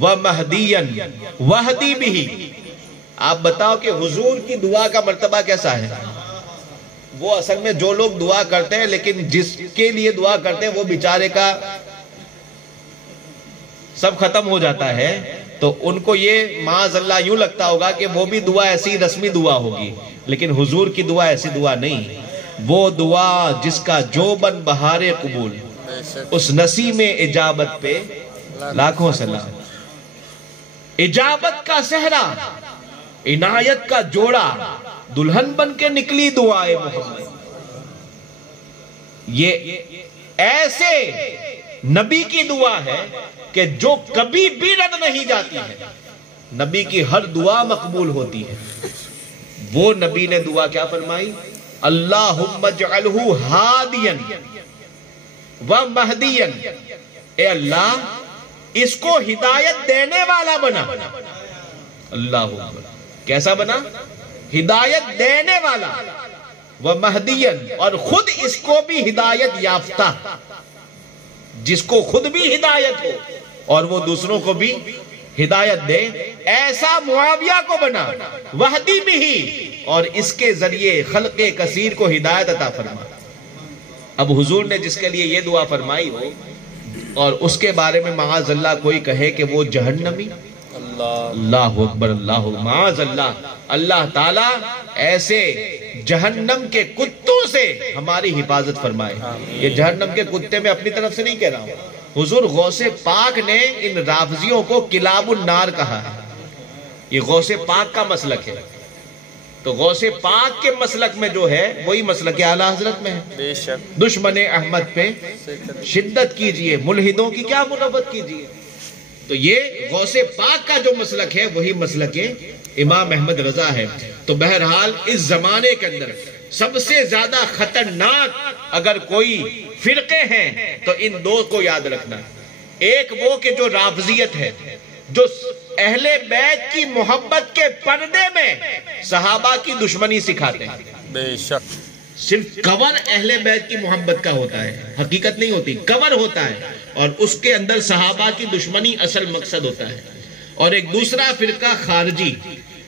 ومہدیا وہدی بہ، آپ بتاؤ کہ حضور کی دعا کا مرتبہ کیسا ہے؟ وہ اصل میں جو لوگ دعا کرتے ہیں لیکن جس کے لیے دعا کرتے ہیں وہ بیچارے کا سب ختم ہو جاتا ہے، تو ان کو یہ معاذ اللہ یوں لگتا ہوگا کہ وہ بھی دعا ایسی رسمی دعا ہوگی، لیکن حضور کی دعا ایسی دعا نہیں. وہ دعا جس کا جو بن بہار قبول، اس نسیم اجابت پہ لاکھوں سلام. اجابت کا صحرا، عنایت کا جوڑا، دلہن بن کے نکلی دعائے محمد. یہ ایسے نبی کی دعا ہے کہ جو کبھی بھی رد نہیں جاتی ہے. نبی کی ہر دعا مقبول ہوتی ہے. وہ نبی نے دعا کیا فرمائی؟ اللہم اجعلہ ہادیا ومہدیا، اے اللہ اس کو ہدایت دینے والا بنا. اللہ اکبر، کیسا بنا؟ ہدایت دینے والا، ومہدیا، اور خود اس کو بھی ہدایت یافتہ، جس کو خود بھی ہدایت ہو اور وہ دوسروں کو بھی ہدایت دے، ایسا معاویہ کو بنا. وحدی بھی ہی، اور اس کے ذریعے خلق کثیر کو ہدایت عطا فرما. اب حضور نے جس کے لیے یہ دعا فرمائی ہو اور اس کے بارے میں معاذ اللہ کوئی کہے کہ وہ جہنمی، اللہ اکبر، اللہ معاذ اللہ. اللہ تعالیٰ ایسے جہنم کے کتوں سے ہماری حفاظت فرمائے. یہ جہنم کے کتے میں اپنی طرف سے نہیں کہہ رہا ہوں. حضور غوث پاک نے ان رافضیوں کو کلاب النار کہا ہے. یہ غوث پاک کا مسلک ہے. تو غوث پاک کے مسلک میں جو ہے وہی مسلک اعلیٰ حضرت میں ہے. بے شک. دشمن احمد پہ شدت کیجئے، ملحدوں کی کیا منافقت کیجئے. تو یہ غوث پاک کا جو مسلک ہے وہی مسلک امام احمد رضا ہے. تو بہرحال اس زمانے کے اندر سب سے زیادہ خطرناک اگر کوئی فرقے ہیں تو ان دو کو یاد رکھنا. ایک وہ کہ جو رافضیت ہے، جو اہل بیت کی محبت کے پردے میں صحابہ کی دشمنی سکھاتے ہیں. بے شک. صرف کور اہل بیت کی محبت کا ہوتا ہے، حقیقت نہیں ہوتی، کور ہوتا ہے، اور اس کے اندر صحابہ کی دشمنی اصل مقصد ہوتا ہے. اور ایک دوسرا فرقہ خارجی.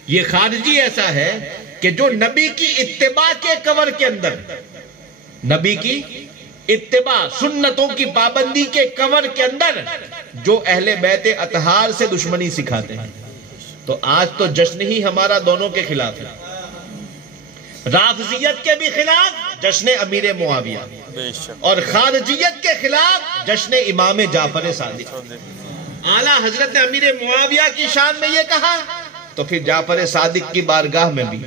یہ خارجی ایسا ہے کہ جو نبی کی اتباع کے کور کے اندر، نبی کی اتباع، سنتوں کی پابندی کے کور کے اندر جو اہل بیت اطہار سے دشمنی سکھاتے ہیں. تو آج تو جشن ہی ہمارا دونوں کے خلاف ہے. رافضیت کے بھی خلاف جشن امیر معاویہ، بے شک. اور خارجیت کے خلاف جشن امام جعفر صادق. اعلیٰ حضرت نے امیر معاویہ کی شان میں یہ کہا تو پھر جعفر صادق کی بارگاہ میں بھی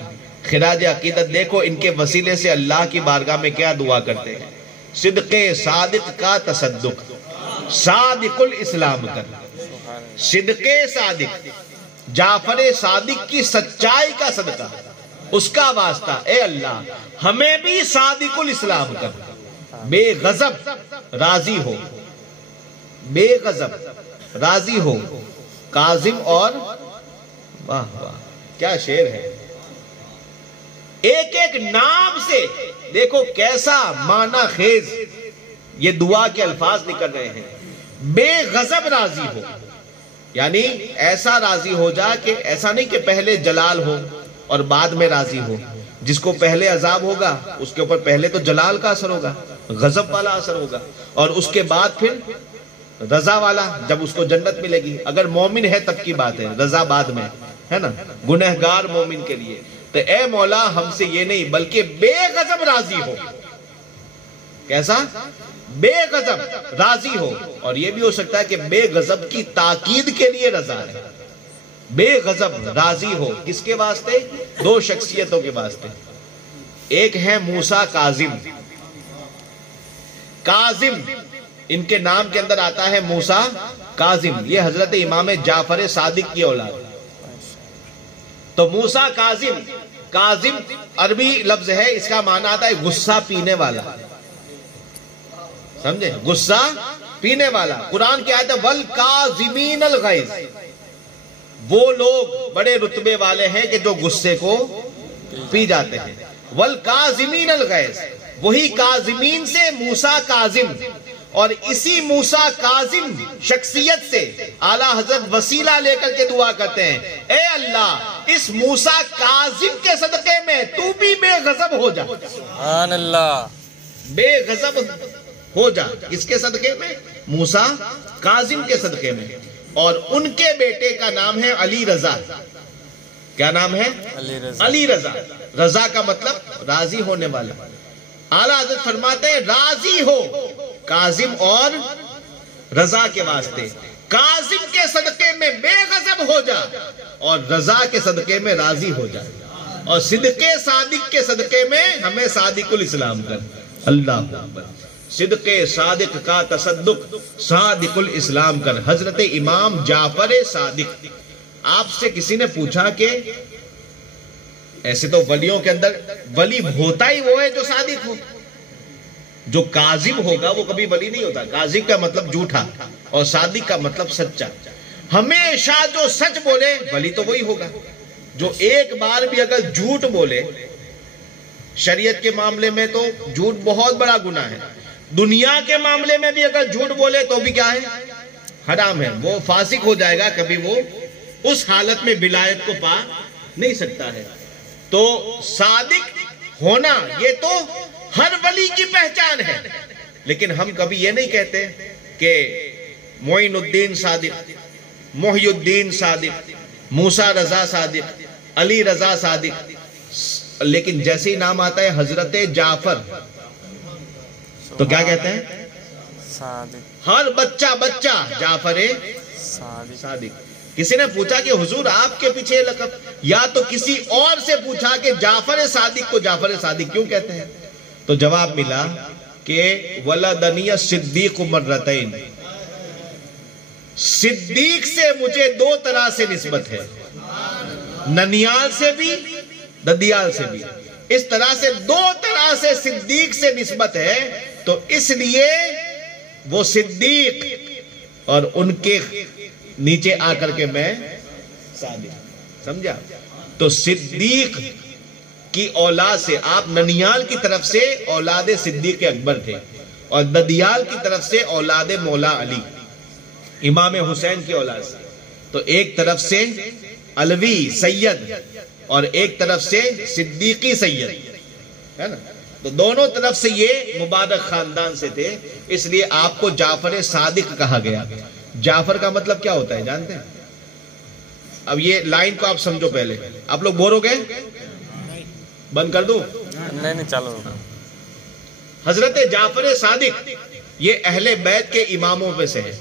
خراج عقیدت دیکھو ان کے وسیلے سے اللہ کی بارگاہ میں کیا دعا کرتے ہیں. صدق صادق کا تصدق، صادق الاسلام کر. صدق صادق، جعفر صادق کی سچائی کا صدقہ، اس کا واسطہ، اے اللہ ہمیں بھی صادق الاسلام کر. بے غضب راضی ہو، بے غضب راضی ہو، کاظم اور واہ واہ کیا شعر ہے. ایک ایک نام سے دیکھو کیسا معنی خیز یہ دعا کے الفاظ نکل رہے ہیں. بے غضب راضی ہو، یعنی ایسا راضی ہو جا کہ ایسا نہیں کہ پہلے جلال ہو اور بعد میں راضی ہو. جس کو پہلے عذاب ہوگا اس کے اوپر پہلے تو جلال کا اثر ہوگا، غضب والا اثر ہوگا، اور اس کے بعد پھر رضا والا جب اس کو جنت ملے گی. اگر مومن ہے تب کی بات ہے، رضا بعد میں ہے نا، گنہگار مومن کے لیے. تو اے مولا ہم سے یہ نہیں بلکہ بے غضب راضی ہو. کیسا؟ بے غضب راضی ہو. اور یہ بھی ہو سکتا ہے کہ بے غضب کی تاکید کے لیے رضا ہے. بے غضب راضی ہو کس کے واسطے؟ دو شخصیتوں کے واسطے. ایک ہے موسیٰ کاظم. کاظم ان کے نام کے اندر آتا ہے موسیٰ کاظم. یہ حضرت امام جعفر صادق کی اولاد. تو موسیٰ کاظم، کاظم عربی لفظ ہے، اس کا معنی آتا ہے غصہ پینے والا. سمجھے؟ غصہ پینے والا. قرآن کی آیت ہے وَالْقَاظِمِينَ الْغَيْظَ. وہ لوگ بڑے رتبے والے ہیں کہ جو غصے کو پی جاتے ہیں. وَالْقَاظِمِينَ الْغَيْظَ، وہی کاظمین سے موسیٰ کاظم. اور اسی موسیٰ کاظم شخصیت سے اعلیٰ حضرت وسیلہ لے کر کے دعا کرتے ہیں، اے اللہ اس موسیٰ کاظم کے صدقے میں تو بھی بے غضب ہو جا. سبحان اللہ. بے غضب ہو جا. اس کے صدقے میں؟ موسیٰ کاظم کے صدقے میں. اور ان کے بیٹے کا نام ہے علی رضا. کیا نام ہے؟ علی رضا. رضا کا مطلب راضی ہونے والا. اعلیٰ حضرت فرماتے ہیں راضی ہو کاظم اور رضا کے واسطے. کاظم کے صدقے میں بے غضب ہو جا اور رضا کے صدقے میں راضی ہو جا. اور صدقے صادق کے صدقے میں ہمیں صادق الاسلام کر. اللہ اکبر. صدق صادق کا تصدق صادق الاسلام کر. حضرت امام جعفر صادق. آپ سے کسی نے پوچھا کہ ایسے تو ولیوں کے اندر ولی ہوتا ہی وہ ہے جو صادق ہو. جو کاذب ہوگا وہ کبھی ولی نہیں ہوتا. کاذب کا مطلب جھوٹا اور صادق کا مطلب سچا. ہمیشہ جو سچ بولے ولی تو وہی ہوگا. جو ایک بار بھی اگر جھوٹ بولے، شریعت کے معاملے میں تو جھوٹ بہت بڑا گناہ ہے. دنیا کے معاملے میں بھی اگر جھوٹ بولے تو بھی کیا ہے؟ حرام ہے. وہ فاسق ہو جائے گا. کبھی وہ اس حالت میں ولایت کو پا نہیں سکتا ہے. تو صادق ہونا یہ تو ہر ولی کی پہچان ہے. لیکن ہم کبھی یہ نہیں کہتے کہ معین الدین صادق، محی الدین صادق، موسیٰ رضا صادق، علی رضا صادق. لیکن جیسے ہی نام آتا ہے حضرت جعفر تو کیا کہتے ہیں؟ صادق. ہر بچہ جعفر صادق. کسی نے پوچھا کہ حضور آپ کے پیچھے لقب، یا تو کسی اور سے پوچھا کہ جعفر صادق کو جعفر صادق کیوں کہتے ہیں؟ تو جواب ملا کہ ولدنی صدیق مرتین. صدیق سے مجھے دو طرح سے نسبت ہے، ننیال سے بھی ددیال سے بھی. اس طرح سے دو طرح سے صدیق سے نسبت ہے. تو اس لیے وہ صدیق اور ان کے نیچے آ کر کے میں صادق. سمجھا؟ تو صدیق کی اولاد سے آپ ننیال کی طرف سے اولاد صدیق اکبر تھے اور ددیال کی طرف سے اولاد مولا علی امام حسین کی اولاد سے. تو ایک طرف سے علوی سید اور ایک طرف سے صدیقی سید ہے نا. تو دونوں طرف سے یہ مبارک خاندان سے تھے. اس لیے آپ کو جعفر صادق کہا گیا. جعفر کا مطلب کیا ہوتا ہے جانتے ہیں؟ اب یہ لائن کو آپ سمجھو. پہلے آپ لوگ بور ہو گئے؟ بند کر دوں؟ نہیں چالو. حضرت جعفر صادق یہ اہل بیت کے اماموں میں سے ہے.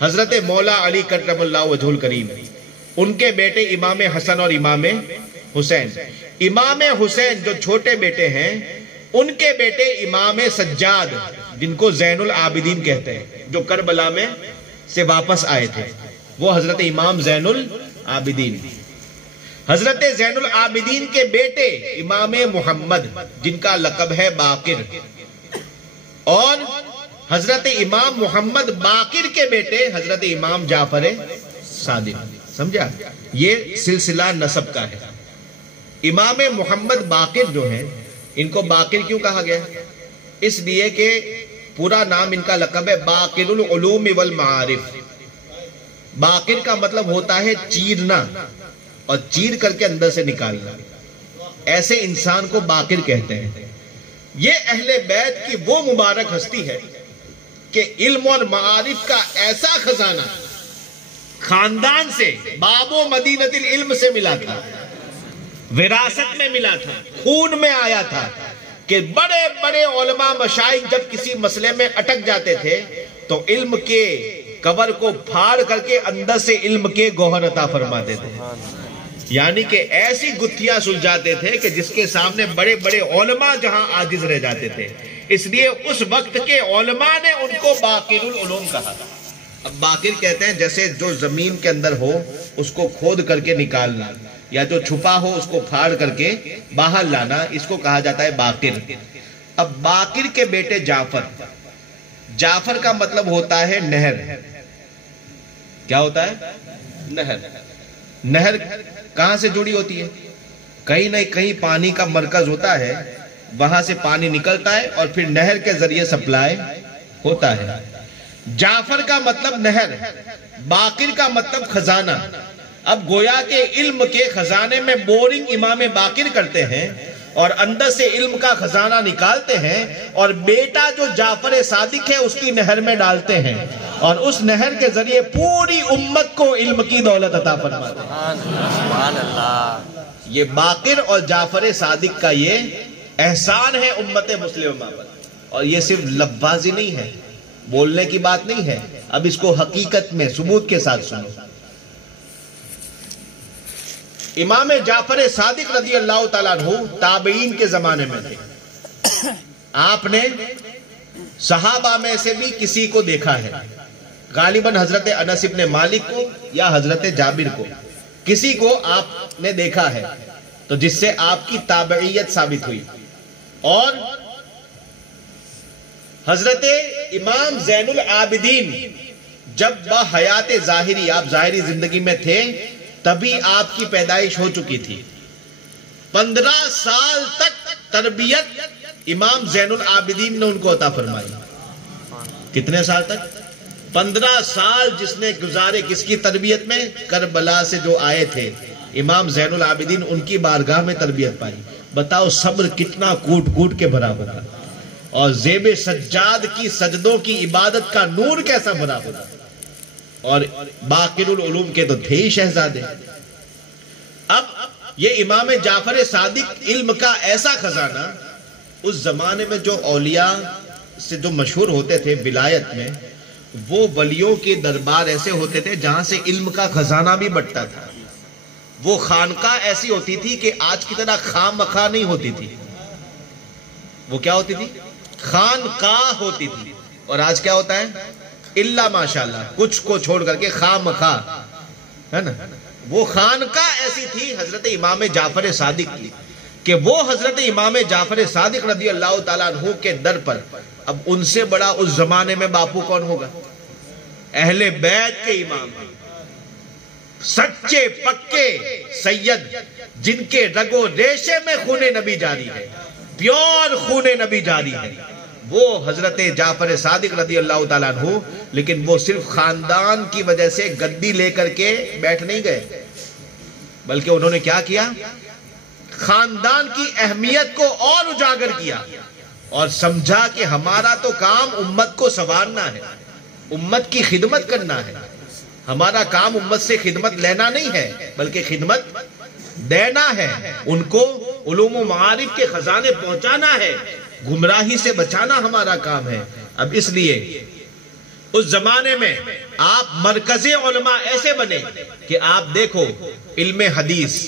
حضرت مولا علی کرم اللہ وجہ الکریم، ان کے بیٹے امام حسن اور امام حسین. امام حسین جو چھوٹے بیٹے ہیں ان کے بیٹے امام سجاد جن کو زین العابدین کہتے ہیں، جو کربلا میں سے واپس آئے تھے، وہ حضرت امام زین العابدین. حضرت زین العابدین کے بیٹے امام محمد جن کا لقب ہے باقر، اور حضرت امام محمد باقر کے بیٹے حضرت امام جعفر صادق. سمجھا؟ یہ سلسلہ نسب کا ہے. امام محمد باقر جو ہیں ان کو باقر کیوں کہا گیا؟ اس لیے کہ پورا نام ان کا لقب ہے باقر العلوم والمعارف. باقر کا مطلب ہوتا ہے چیرنا اور چیر کر کے اندر سے نکالنا. ایسے انسان کو باقر کہتے ہیں. یہ اہل بیت کی وہ مبارک ہستی ہے کہ علم اور معارف کا ایسا خزانہ خاندان سے باب و مدینۃ العلم سے ملا تھا، وراثت میں ملا تھا، خون میں آیا تھا کہ بڑے بڑے علماء مشائخ جب کسی مسئلے میں اٹک جاتے تھے تو علم کے کور کو پھاڑ کر کے اندر سے علم کے گوہر عطا فرماتے تھے. یعنی کہ ایسی گتھیاں سلجھاتے تھے کہ جس کے سامنے بڑے بڑے علماء جہاں عاجز رہ جاتے تھے. اس لیے اس وقت کے علماء نے ان کو باقر العلوم کہا. اب باقر کہتے ہیں جیسے جو زمین کے اندر ہو اس کو کھود کر کے نکالنا، یا جو چھپا ہو اس کو پھاڑ کر کے باہر لانا، اس کو کہا جاتا ہے باقر. اب باقر کے بیٹے جعفر، جعفر کا مطلب ہوتا ہے نہر. کیا ہوتا ہے؟ نہر. نہر کہاں سے جڑی ہوتی ہے؟ کہیں نہ کہیں پانی کا مرکز ہوتا ہے، وہاں سے پانی نکلتا ہے اور پھر نہر کے ذریعے سپلائی ہوتا ہے. جعفر کا مطلب نہر، باقر کا مطلب خزانہ. اب گویا کے علم کے خزانے میں بورنگ امام باقر کرتے ہیں اور اندر سے علم کا خزانہ نکالتے ہیں، اور بیٹا جو جعفر صادق ہے اس کی نہر میں ڈالتے ہیں. اور اس نہر کے ذریعے پوری امت کو علم کی دولت عطا فرما دے. سبحان اللہ. یہ باقر اور جعفر صادق کا یہ احسان ہے امت مسلمہ پر. اور یہ صرف لفظی نہیں ہے، بولنے کی بات نہیں ہے. اب اس کو حقیقت میں ثبوت کے ساتھ سنو. امام جعفر صادق رضی اللہ تعالیٰ عنہ تابعین کے زمانے میں تھے. آپ نے صحابہ میں سے بھی کسی کو دیکھا ہے، غالباً حضرت انس ابن مالک کو یا حضرت جابر کو، کسی کو آپ نے دیکھا ہے تو جس سے آپ کی تابعیت ثابت ہوئی. اور حضرت امام زین العابدین جب بحیات ظاہری، آپ ظاہری زندگی میں تھے، تبھی آپ کی پیدائش ہو چکی تھی. 15 سال تک تربیت امام زین العابدین نے ان کو عطا فرمائی. کتنے سال تک؟ 15 سال جس نے گزارے کس کی تربیت میں؟ کربلا سے جو آئے تھے امام زین العابدین، ان کی بارگاہ میں تربیت پائی. بتاؤ صبر کتنا کوٹ کوٹ کے بھرا ہوگا، اور زیب سجاد کی سجدوں کی عبادت کا نور کیسا بھرا ہوگا. اور باقر العلوم کے تو تھے ہی شہزادے. اب یہ امام جعفر صادق علم کا ایسا خزانہ، اس زمانے میں جو اولیاء سے جو مشہور ہوتے تھے ولایت میں، وہ ولیوں کے دربار ایسے ہوتے تھے جہاں سے علم کا خزانہ بھی بٹتا تھا. وہ خانقاہ ایسی ہوتی تھی کہ آج کی طرح خام مخواہ نہیں ہوتی تھی. وہ کیا ہوتی تھی؟ خانقاہ ہوتی تھی. اور آج کیا ہوتا ہے؟ اللہ ماشاءاللہ کچھ کو چھوڑ کر کے خام مخواہ ہے نا. وہ خانقاہ ایسی تھی حضرت امام جعفر صادق کی کہ وہ حضرت امام جعفر صادق رضی اللہ تعالیٰ عنہ کے در پر، اب ان سے بڑا اس زمانے میں باپو کون ہوگا؟ اہل بیت کے امام، سچے پکے سید، جن کے رگ و ریشے میں خون نبی جاری ہے، پیور خون نبی جاری ہے، وہ حضرت جعفر صادق رضی اللہ تعالیٰ عنہ. لیکن وہ صرف خاندان کی وجہ سے گدی لے کر کے بیٹھ نہیں گئے، بلکہ انہوں نے کیا کیا؟ خاندان کی اہمیت کو اور اجاگر کیا، اور سمجھا کہ ہمارا تو کام امت کو سنوارنا ہے، امت کی خدمت کرنا ہے. ہمارا کام امت سے خدمت لینا نہیں ہے بلکہ خدمت دینا ہے. ان کو علوم و معارف کے خزانے پہنچانا ہے، گمراہی سے بچانا ہمارا کام ہے. اب اس لیے اس زمانے میں آپ مرکز علماء ایسے بنے کہ آپ دیکھو علم حدیث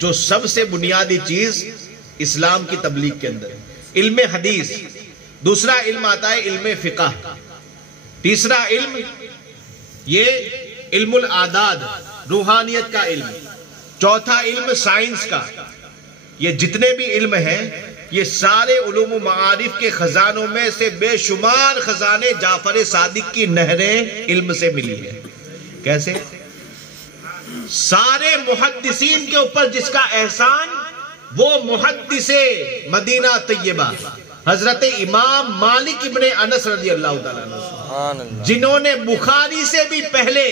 جو سب سے بنیادی چیز اسلام کی تبلیغ کے اندر، علم حدیث. دوسرا علم آتا ہے علم فقہ. تیسرا علم یہ علم العداد، روحانیت کا علم. چوتھا علم سائنس کا. یہ جتنے بھی علم ہیں، یہ سارے علوم و معارف کے خزانوں میں سے بے شمار خزانے جعفر صادق کی نہریں علم سے ملی ہیں. کیسے؟ سارے محدثین کے اوپر جس کا احسان، وہ محدث مدینہ طیبہ حضرت امام مالک ابن انس رضی اللہ تعالیٰ عنہ، جنہوں نے بخاری سے بھی پہلے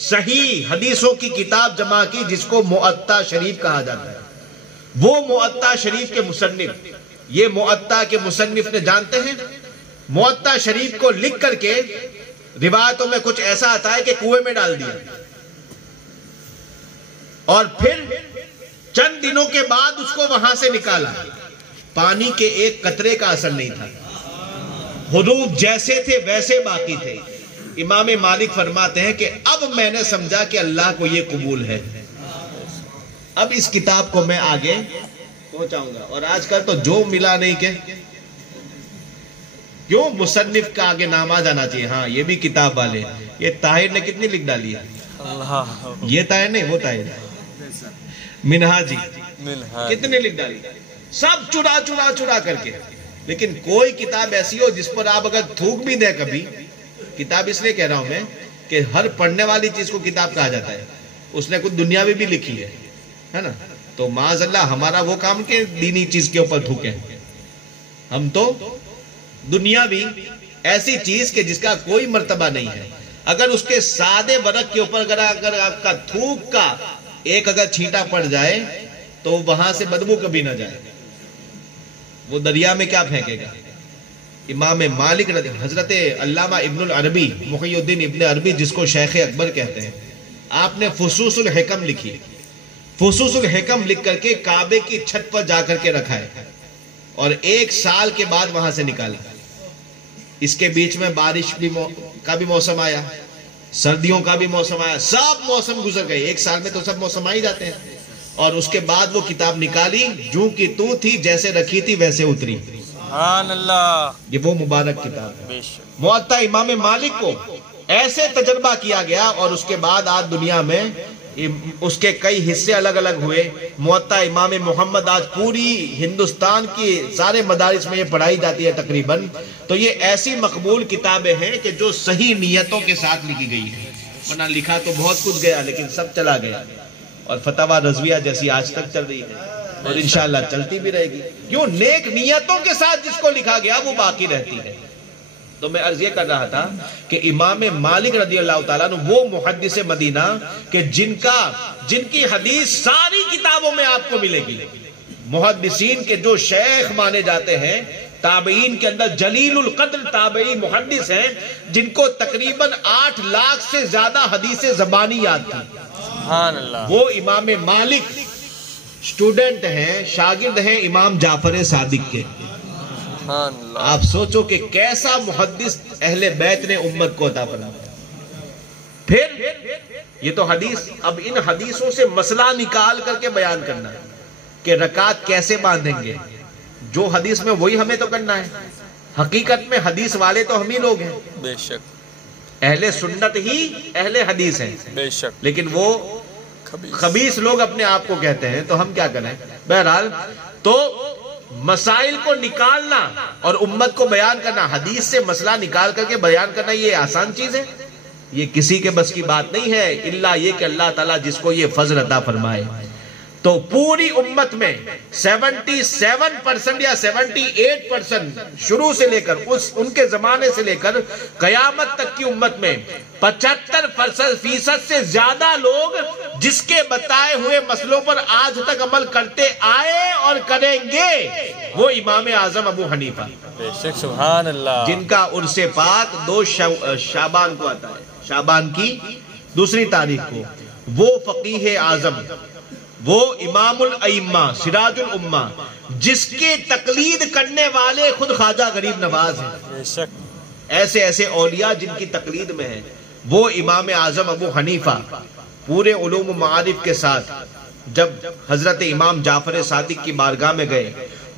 صحیح حدیثوں کی کتاب جمع کی جس کو موطا شریف کہا جاتا ہے. وہ موطا شریف کے مصنف، یہ موطا کے مصنف نے جانتے ہیں، موطا شریف کو لکھ کر کے روایتوں میں کچھ ایسا آتا ہے کہ کنویں میں ڈال دیا، اور پھر چند دنوں کے بعد اس کو وہاں سے نکالا. پانی کے ایک قطرے کا اثر نہیں تھا، حروف جیسے تھے ویسے باقی تھے. امام مالک فرماتے ہیں کہ اب میں نے سمجھا کہ اللہ کو یہ قبول ہے، اب اس کتاب کو میں آگے پہنچاؤں گا. اور آج کل تو جو ملا نہیں کہ کیوں مصنف کا آگے نام آ جانا چاہیے، ہاں یہ بھی کتاب والے. یہ طاہر نے کتنی لکھ ڈالی ہے؟ یہ طاہر نہیں، وہ طاہر منہاجی کتنے لکھ ڈالی، سب چرا چرا چرا کر کے. لیکن کوئی کتاب ایسی ہو جس پر آپ اگر تھوک بھی دیں کبھی، کتاب اس لیے کہہ رہا ہوں میں کہ ہر پڑھنے والی چیز کو کتاب کہا جاتا ہے. اس نے کچھ دنیاوی بھی لکھی ہے نا. تو معاذ اللہ ہمارا وہ کام کہ دینی چیز کے اوپر تھوکیں. ہم تو دنیاوی ایسی چیز کہ جس کا کوئی مرتبہ نہیں ہے، اگر اس کے سادے ورق کے اوپر اگر آپ کا تھوک کا ایک اگر چھینٹا پڑ جائے تو وہاں سے بدبو کبھی نہ جائے. وہ دریا میں کیا پھینکے گا؟ امام مالک حضرت علامہ ابن العربی محی الدین ابن عربی جس کو شیخ اکبر کہتے ہیں، آپ نے فصوص الحکم لکھی. فصوص الحکم لکھ کر کے کعبے کی چھت پر جا کر کے رکھا ہے اور 1 سال کے بعد وہاں سے نکالا. اس کے بیچ میں بارش کا بھی موسم آیا، سردیوں کا بھی موسم آیا، سب موسم گزر گئے. 1 سال میں تو سب موسم آ ہی جاتے ہیں. اور اس کے بعد وہ کتاب نکالی، جو کی تو تھی، جیسے رکھی تھی ویسے اتری. سبحان اللہ. یہ وہ مبارک کتاب ہے. بے شک. موطا امام مالک کو ایسے تجربہ کیا گیا اور اس کے بعد آج دنیا میں اس کے کئی حصے الگ الگ ہوئے. موطا امام محمد آج پوری ہندوستان کی سارے مدارس میں یہ پڑھائی جاتی ہے تقریباً. تو یہ ایسی مقبول کتابیں ہیں کہ جو صحیح نیتوں کے ساتھ لکھی گئی ہے، ورنہ لکھا تو بہت کچھ گیا لیکن سب چلا گیا. اور فتاوی رضویہ جیسی آج تک چل رہی ہے اور انشاءاللہ چلتی بھی رہے گی. کیوں؟ نیک نیتوں کے ساتھ جس کو لکھا گیا وہ باقی رہتی ہے. تو میں عرض یہ کر رہا تھا کہ امام مالک رضی اللہ تعالیٰ عنہ وہ محدث مدینہ کہ جن کی حدیث ساری کتابوں میں آپ کو ملے گی. محدثین کے جو شیخ مانے جاتے ہیں، تابعین کے اندر جلیل القدر تابعی محدث ہیں جن کو تقریباً 8 لاکھ سے زیادہ حدیث زبانی یاد تھی. سبحان اللہ. وہ امام مالک سٹوڈنٹ ہیں، شاگرد ہیں امام جعفر صادق کے. سبحان اللہ. آپ سوچو کہ کیسا محدث اہل بیت نے امت کو عطا فرمایا. پھر یہ تو حدیث، اب ان حدیثوں سے مسئلہ نکال کر کے بیان کرنا ہے کہ رکعت کیسے باندھیں گے. جو حدیث میں وہی ہمیں تو کرنا ہے. حقیقت میں حدیث والے تو ہم ہی لوگ ہیں. بے شک. اہل سنت ہی اہل حدیث ہیں. بے شک. لیکن وہ خبیث لوگ اپنے آپ کو کہتے ہیں. تو ہم کیا کریں؟ بہرحال تو مسائل کو نکالنا اور امت کو بیان کرنا، حدیث سے مسئلہ نکال کر کے بیان کرنا، یہ آسان چیز ہے؟ یہ کسی کے بس کی بات نہیں ہے، الا یہ کہ اللہ تعالیٰ جس کو یہ فضل عطا فرمائے. تو پوری امت میں 77% یا 78% شروع سے لے کر ان کے زمانے سے لے کر قیامت تک کی امت میں 75% سے زیادہ لوگ جس کے بتائے ہوئے مسئلوں پر آج تک عمل کرتے آئے اور کریں گے، وہ امام اعظم ابو حنیفہ. بے شک. سبحان اللہ. جن کا عرس پاک 2 شعبان کو آتا ہے، شعبان کی 2 تاریخ کو. وہ فقیہ اعظم، وہ امام الائمہ، سراج الامہ، جس کی تقلید کرنے والے خود خواجہ غریب نواز ہیں. بے شک. ایسے ایسے اولیاء جن کی تقلید میں ہیں، وہ امام اعظم ابو حنیفہ پورے علوم و معارف کے ساتھ جب حضرت امام جعفر صادق کی بارگاہ میں گئے،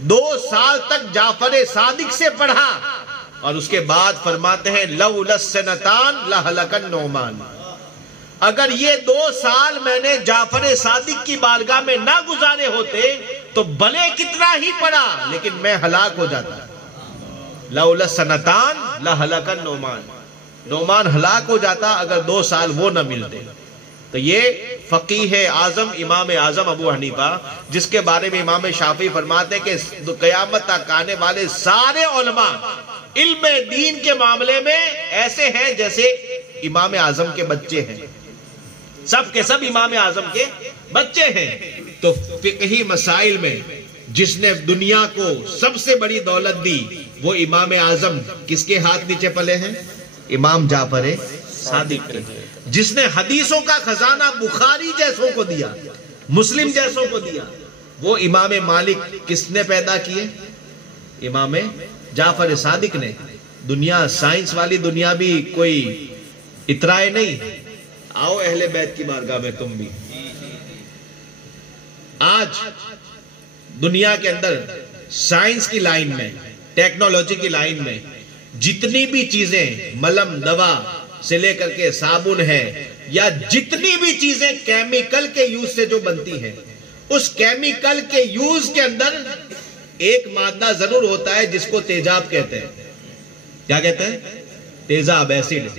2 سال تک جعفر صادق سے پڑھا اور اس کے بعد فرماتے ہیں لولا السنتان لہلک النعمان. اگر یہ 2 سال میں نے جعفر صادق کی بارگاہ میں نہ گزارے ہوتے تو بھلے کتنا ہی پڑا لیکن میں ہلاک ہو جاتا. لولا السنتان لہلک النعمان، نعمان ہلاک ہو جاتا اگر 2 سال وہ نہ ملتے. تو یہ فقیہ اعظم امام اعظم ابو حنیفہ، جس کے بارے میں امام شافعی فرماتے ہیں کہ قیامت تک آنے والے سارے علماء علم دین کے معاملے میں ایسے ہیں جیسے امام اعظم کے بچے ہیں. سب کے سب امام اعظم کے بچے ہیں. تو فقہی مسائل میں جس نے دنیا کو سب سے بڑی دولت دی وہ امام اعظم کس کے ہاتھ نیچے پلے ہیں؟ امام جعفر صادق کے. جس نے حدیثوں کا خزانہ بخاری جیسوں کو دیا، مسلم جیسوں کو دیا، وہ امام مالک کس نے پیدا کیے؟ امام جعفر صادق نے. دنیا سائنس والی دنیا بھی کوئی اترائے نہیں. آؤ اہل بیت کی بارگاہ میں تم بھی. آج دنیا کے اندر سائنس کی لائن میں، ٹیکنالوجی کی لائن میں جتنی بھی چیزیں ملم دوا سے لے کر کے صابن ہے یا جتنی بھی چیزیں کیمیکل کے یوز سے جو بنتی ہیں، اس کیمیکل کے یوز کے اندر ایک مادہ ضرور ہوتا ہے جس کو تیزاب کہتے ہیں. کیا کہتے ہیں؟ تیزاب، ایسڈ.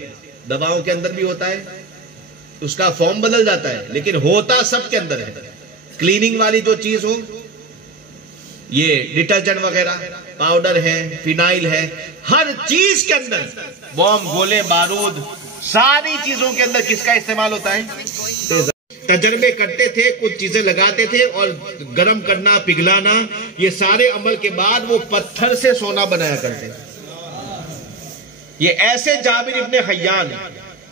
دواؤں کے اندر بھی ہوتا ہے، اس کا فارم بدل جاتا ہے لیکن ہوتا سب کے اندر ہے. کلیننگ والی جو چیز ہو، یہ ڈٹرجنٹ وغیرہ، پاؤڈر ہے، فینائل ہے، ہر چیز کے اندر بم، گولے بارود، ساری چیزوں کے اندر کس کا استعمال ہوتا ہے؟ تجربے کرتے تھے، کچھ چیزیں لگاتے تھے اور گرم کرنا، پگھلانا، یہ سارے عمل کے بعد وہ پتھر سے سونا بنایا کرتے تھے. یہ ایسے جابر ابن حیان،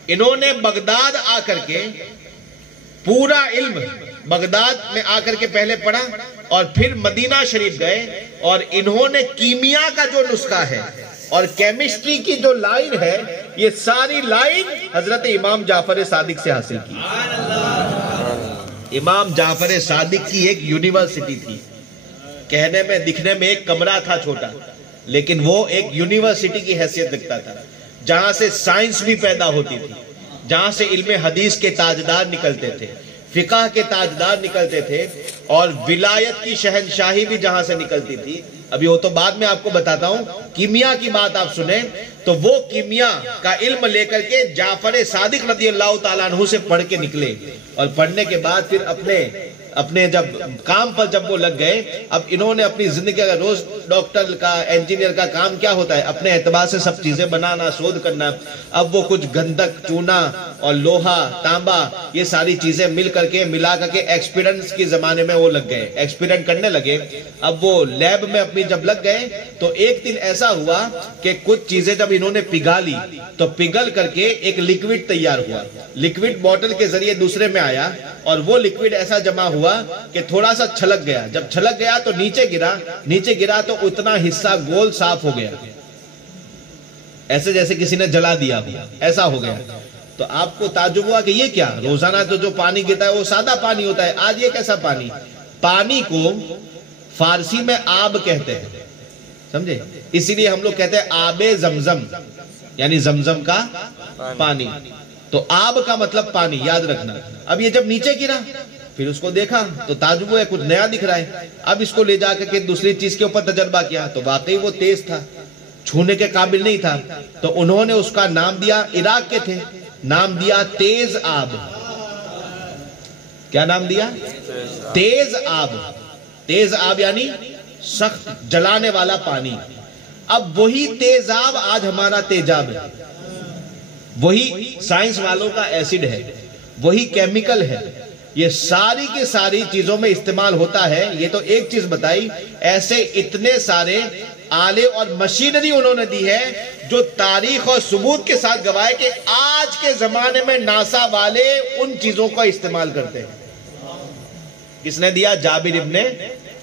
انہوں نے بغداد آ کر کے پورا علم بغداد میں آ کر کے پہلے پڑھا اور پھر مدینہ شریف گئے، اور انہوں نے کیمیا کا جو نسخہ ہے اور کیمسٹری کی جو لائن ہے، یہ ساری لائن حضرت امام جعفر صادق سے حاصل کی۔ امام جعفر صادق کی ایک یونیورسٹی تھی، کہنے میں دکھنے میں ایک کمرہ تھا چھوٹا، لیکن وہ ایک یونیورسٹی کی حیثیت رکھتا تھا، جہاں سے سائنس بھی پیدا ہوتی تھی، جہاں سے علم حدیث کے تاجدار نکلتے تھے، فقہ کے تاجدار نکلتے تھے، اور ولایت کی شہنشاہی بھی جہاں سے نکلتی تھی۔ ابھی وہ تو بعد میں آپ کو بتاتا ہوں، کیمیا کی بات آپ سنیں تو وہ کیمیا کا علم لے کر کے جعفر صادق رضی اللہ تعالیٰ عنہ سے پڑھ کے نکلے، اور پڑھنے کے بعد پھر اپنے جب کام پر جب وہ لگ گئے، اب انہوں نے اپنی زندگی کا روز ڈاکٹر کا انجینئر کا کام کیا ہوتا ہے، اپنے اعتبار سے سب چیزیں بنانا، شودھ کرنا۔ اب وہ کچھ گندک، چونا اور لوہا، تانبا، یہ ساری چیزیں ملا کر کے ایکسپیرنس کے زمانے میں وہ لگ گئے، ایکسپیرنٹ کرنے لگے۔ اب وہ لیب میں اپنی جب لگ گئے تو ایک دن ایسا ہوا کہ کچھ چیزیں جب انہوں نے پگھا لی تو پگھل کر کے ایک لیکوڈ تیار ہوا، لیکوڈ بوٹل کے ذریعے دوسرے میں آیا، اور وہ لیکوڈ ایسا جمع ہوا کہ تھوڑا سا چھلک گیا۔ جب چھلک گیا تو نیچے گرا تو اتنا حصہ گول صاف ہو گیا، ایسے جیسے کسی نے جلا دیا ہوا، ایسا ہو گیا۔ تو آپ کو تعجب ہوا کہ یہ کیا؟ روزانہ تو جو پانی گرتا ہے وہ سادہ پانی ہوتا ہے، آج یہ کیسا پانی؟ پانی کو فارسی میں آب کہتے ہیں، سمجھے؟ اسی لیے ہم لوگ کہتے ہیں آب زمزم، یعنی زمزم کا پانی۔ تو آب کا مطلب پانی، یاد رکھنا۔ اب یہ جب نیچے گرا پھر اس کو دیکھا تو تعجب ہے، کچھ نیا دکھ رہا ہے۔ اب اس کو لے جا کے دوسری چیز کے اوپر تجربہ کیا تو واقعی وہ تیز تھا، چھونے کے قابل نہیں تھا۔ تو انہوں نے اس کا نام دیا، عراق کے تھے، نام دیا تیز آب۔ کیا نام دیا؟ تیز آب۔ تیز آب یعنی سخت جلانے والا پانی۔ اب وہی تیز آب آج ہمارا تیجاب ہے، وہی سائنس والوں کا ایسڈ ہے، وہی کیمیکل ہے، یہ ساری کی ساری چیزوں میں استعمال ہوتا ہے۔ یہ تو ایک چیز بتائی، ایسے اتنے سارے آلے اور مشینری انہوں نے دی ہے جو تاریخ اور ثبوت کے ساتھ گواہ کہ آج کے زمانے میں ناسا والے ان چیزوں کا استعمال کرتے ہیں۔ کس نے دیا؟ جابر ابن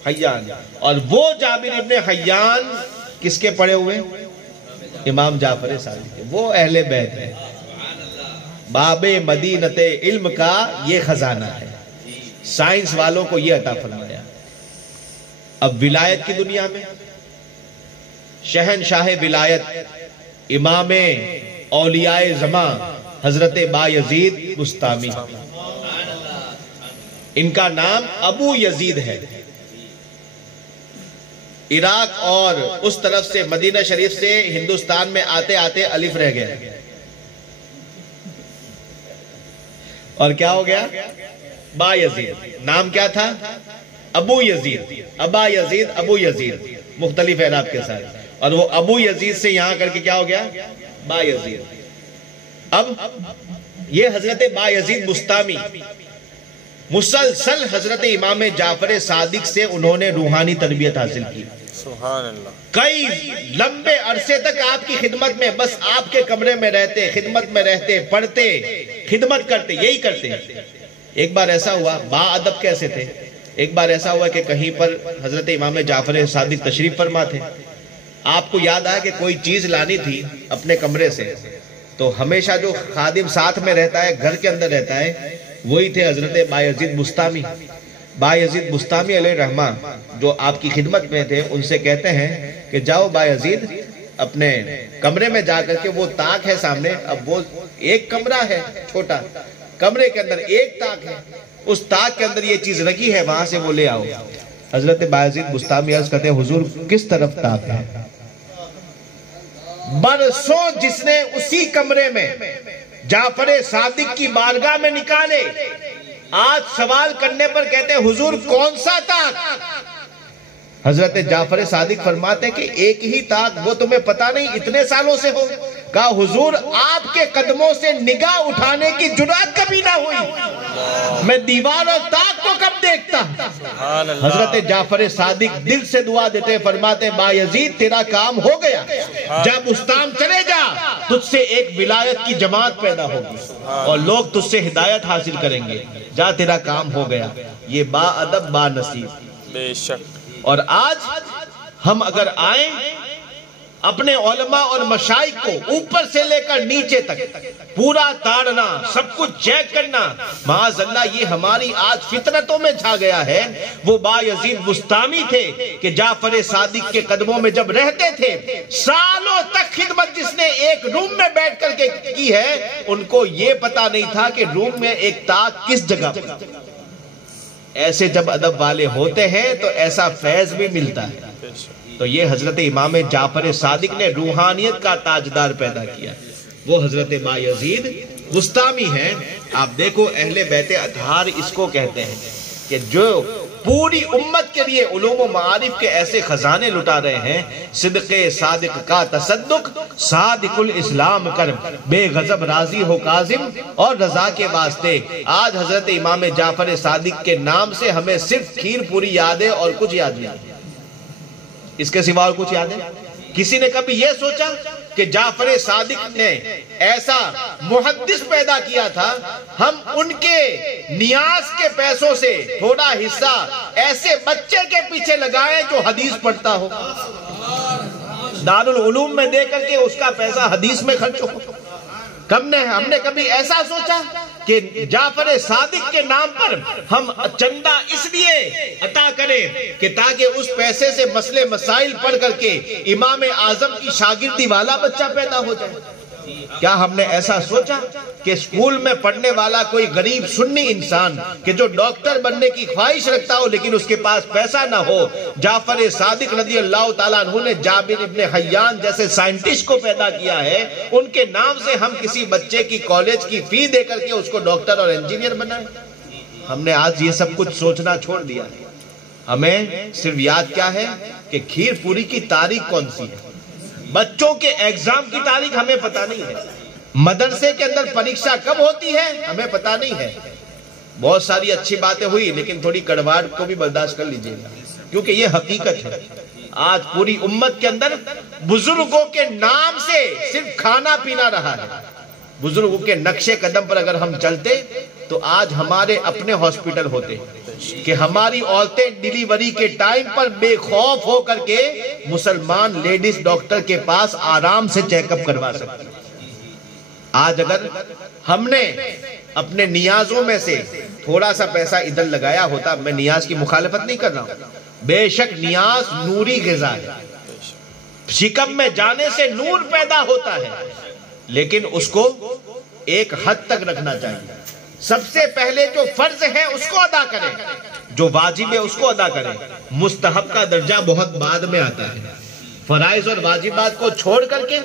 حیان۔ اور وہ جابر ابن حیان کس کے پڑھے ہوئے؟ امام جعفر صادق کے، وہ اہل بیت ہے۔ باب مدینت علم کا یہ خزانہ ہے، سائنس والوں کو یہ عطا فرمایا۔ اب ولایت کی دنیا میں شہنشاہ ولایت امام اولیاء زمان حضرت بایزید بسطامی، ان کا نام ابو یزید ہے۔ عراق اور اس طرف سے مدینہ شریف سے ہندوستان میں آتے آتے الف رہ گیا، اور کیا ہو گیا؟ با یزید۔ نام کیا تھا؟ ابو یزید، ابا یزید، ابو یزید، مختلف اعراب کے ساتھ، اور وہ ابو یزید سے یہاں کر کے کیا ہو گیا؟ با یزید۔ اب یہ حضرت با یزید بسطامی مسلسل حضرت امام جعفر صادق سے انہوں نے روحانی تربیت حاصل کی۔ سبحان اللہ۔ کئی لمبے عرصے تک آپ کی خدمت میں، بس آپ کے کمرے میں رہتے، خدمت میں رہتے، پڑھتے، خدمت کرتے، یہی کرتے۔ ایک بار ایسا ہوا، با ادب کیسے تھے، ایک بار ایسا ہوا کہ کہیں پر حضرت امام جعفر صادق تشریف فرما تھے، آپ کو یاد آیا کہ کوئی چیز لانی تھی اپنے کمرے سے، تو ہمیشہ جو خادم ساتھ میں رہتا ہے، گھر کے اندر رہتا ہے، وہی تھے حضرت بایزید بسطامی۔ بایزید بسطامی علیہ رحمہ جو آپ کی خدمت میں تھے، ان سے کہتے ہیں کہ جاؤ بایزید اپنے کمرے میں جا کر کے، وہ تاک ہے سامنے، اب وہ ایک کمرہ ہے چھوٹا، کمرے کے اندر ایک تاک ہے، اس تاک کے اندر یہ چیز رکھی ہے، وہاں سے وہ لے آؤ۔ حضرت بایزید بسطامی عرض کرتے ہیں حضور کس طرف تاک ہے؟ برسوں جس نے اسی کمرے میں جعفر صادق کی بارگاہ میں نکالے، آج سوال کرنے پر کہتے ہیں حضور کون سا تاک؟ حضرت جعفر صادق فرماتے کہ ایک ہی تاک، وہ تمہیں پتا نہیں اتنے سالوں سے ہو؟ کہا حضور آپ کے قدموں سے نگاہ اٹھانے کی جرات کبھی نہ ہوئی، میں دیوار اور تاک کو کب دیکھتا۔ حضرت جعفر صادق دل سے دعا دیتے، فرماتے بایزید تیرا کام ہو گیا، جب بستان چلے جا تجھ سے ایک ولایت کی جماعت پیدا ہوگی اور لوگ تجھ سے ہدایت حاصل کریں گے، جا تیرا کام ہو گیا۔ یہ با ادب با نصیب۔ بے شک۔ اور آج ہم اگر آئیں اپنے علماء اور مشائخ کو اوپر سے لے کر نیچے تک پورا تاڑنا، سب کچھ چیک کرنا، معاذ اللہ یہ ہماری آج فطرتوں میں چھا گیا ہے۔ وہ بایزید بستامی تھے کہ جعفر صادق کے قدموں میں جب رہتے تھے، سالوں تک خدمت جس نے ایک روم میں بیٹھ کر کے کی ہے، ان کو یہ پتا نہیں تھا کہ روم میں ایک تاک کس جگہ پر۔ ایسے جب ادب والے ہوتے ہیں تو ایسا فیض بھی ملتا ہے۔ تو یہ حضرت امام جعفر صادق نے روحانیت کا تاجدار پیدا کیا، وہ حضرت بایزید بستامی ہیں۔ آپ دیکھو اہل بیت اطہار اس کو کہتے ہیں کہ جو پوری امت کے لیے علوم و معارف کے ایسے خزانے لٹا رہے ہیں۔ صدق صادق کا تصدق، صادق الاسلام کر، بے غضب راضی ہو کاظم، اور رضا کے واسطے۔ آج حضرت امام جعفر صادق کے نام سے ہمیں صرف کھیر پوری یاد ہے اور کچھ یاد نہیں، اس کے سوا اور کچھ یاد ہے؟ کسی نے کبھی یہ سوچا کہ جعفر صادق نے ایسا محدث پیدا کیا تھا، ہم ان کے نیاز کے پیسوں سے تھوڑا حصہ ایسے بچے کے پیچھے لگائیں جو حدیث پڑھتا ہو، دارالعلوم میں دے کر کے اس کا پیسہ حدیث میں خرچ ہو؟ ہم نے کبھی ایسا سوچا کہ جعفر صادق کے نام پر ہم چندہ اس لیے عطا کریں کہ تاکہ اس پیسے سے مسئلے مسائل پڑھ کر کے امام اعظم کی شاگردی والا بچہ پیدا ہو جائے؟ کیا ہم نے ایسا سوچا کہ اسکول میں پڑھنے والا کوئی غریب سنی انسان کہ جو ڈاکٹر بننے کی خواہش رکھتا ہو لیکن اس کے پاس پیسہ نہ ہو، جعفر صادق رضی اللہ تعالیٰ عنہ نے جابر ابن حیان جیسے سائنٹسٹ کو پیدا کیا ہے، ان کے نام سے ہم کسی بچے کی کالج کی فی دے کر کے اس کو ڈاکٹر اور انجینئر بنائیں؟ ہم نے آج یہ سب کچھ سوچنا چھوڑ دیا ہے۔ ہمیں صرف یاد کیا ہے کہ کھیر پوری کی تاریخ کون سی ہے، بچوں کے ایگزام کی تاریخ ہمیں پتہ نہیں ہے، مدرسے کے اندر پریکشا کب ہوتی ہے ہمیں پتہ نہیں ہے۔ بہت ساری اچھی باتیں ہوئی لیکن تھوڑی کڑواہٹ کو بھی برداشت کر لیجئے گا، کیونکہ یہ حقیقت ہے۔ آج پوری امت کے اندر بزرگوں کے نام سے صرف کھانا پینا رہا ہے۔ بزرگوں کے نقش قدم پر اگر ہم چلتے تو آج ہمارے اپنے ہاسپٹل ہوتے کہ ہماری عورتیں ڈیلیوری کے ٹائم پر بے خوف ہو کر کے مسلمان لیڈیز ڈاکٹر کے پاس آرام سے چیک اپ کروا سکتی۔ آج اگر ہم نے اپنے نیازوں میں سے تھوڑا سا پیسہ ادھر لگایا ہوتا، میں نیاز کی مخالفت نہیں کر رہا ہوں، بے شک نیاز نوری غذا ہے، شکم میں جانے سے نور پیدا ہوتا ہے، لیکن اس کو ایک حد تک رکھنا چاہیے۔ سب سے پہلے جو فرض ہے اس کو ادا کریں، جو واجب ہے اس کو ادا کریں، مستحب کا درجہ بہت بعد میں آتا ہے۔ فرائض اور واجبات کو چھوڑ کر کے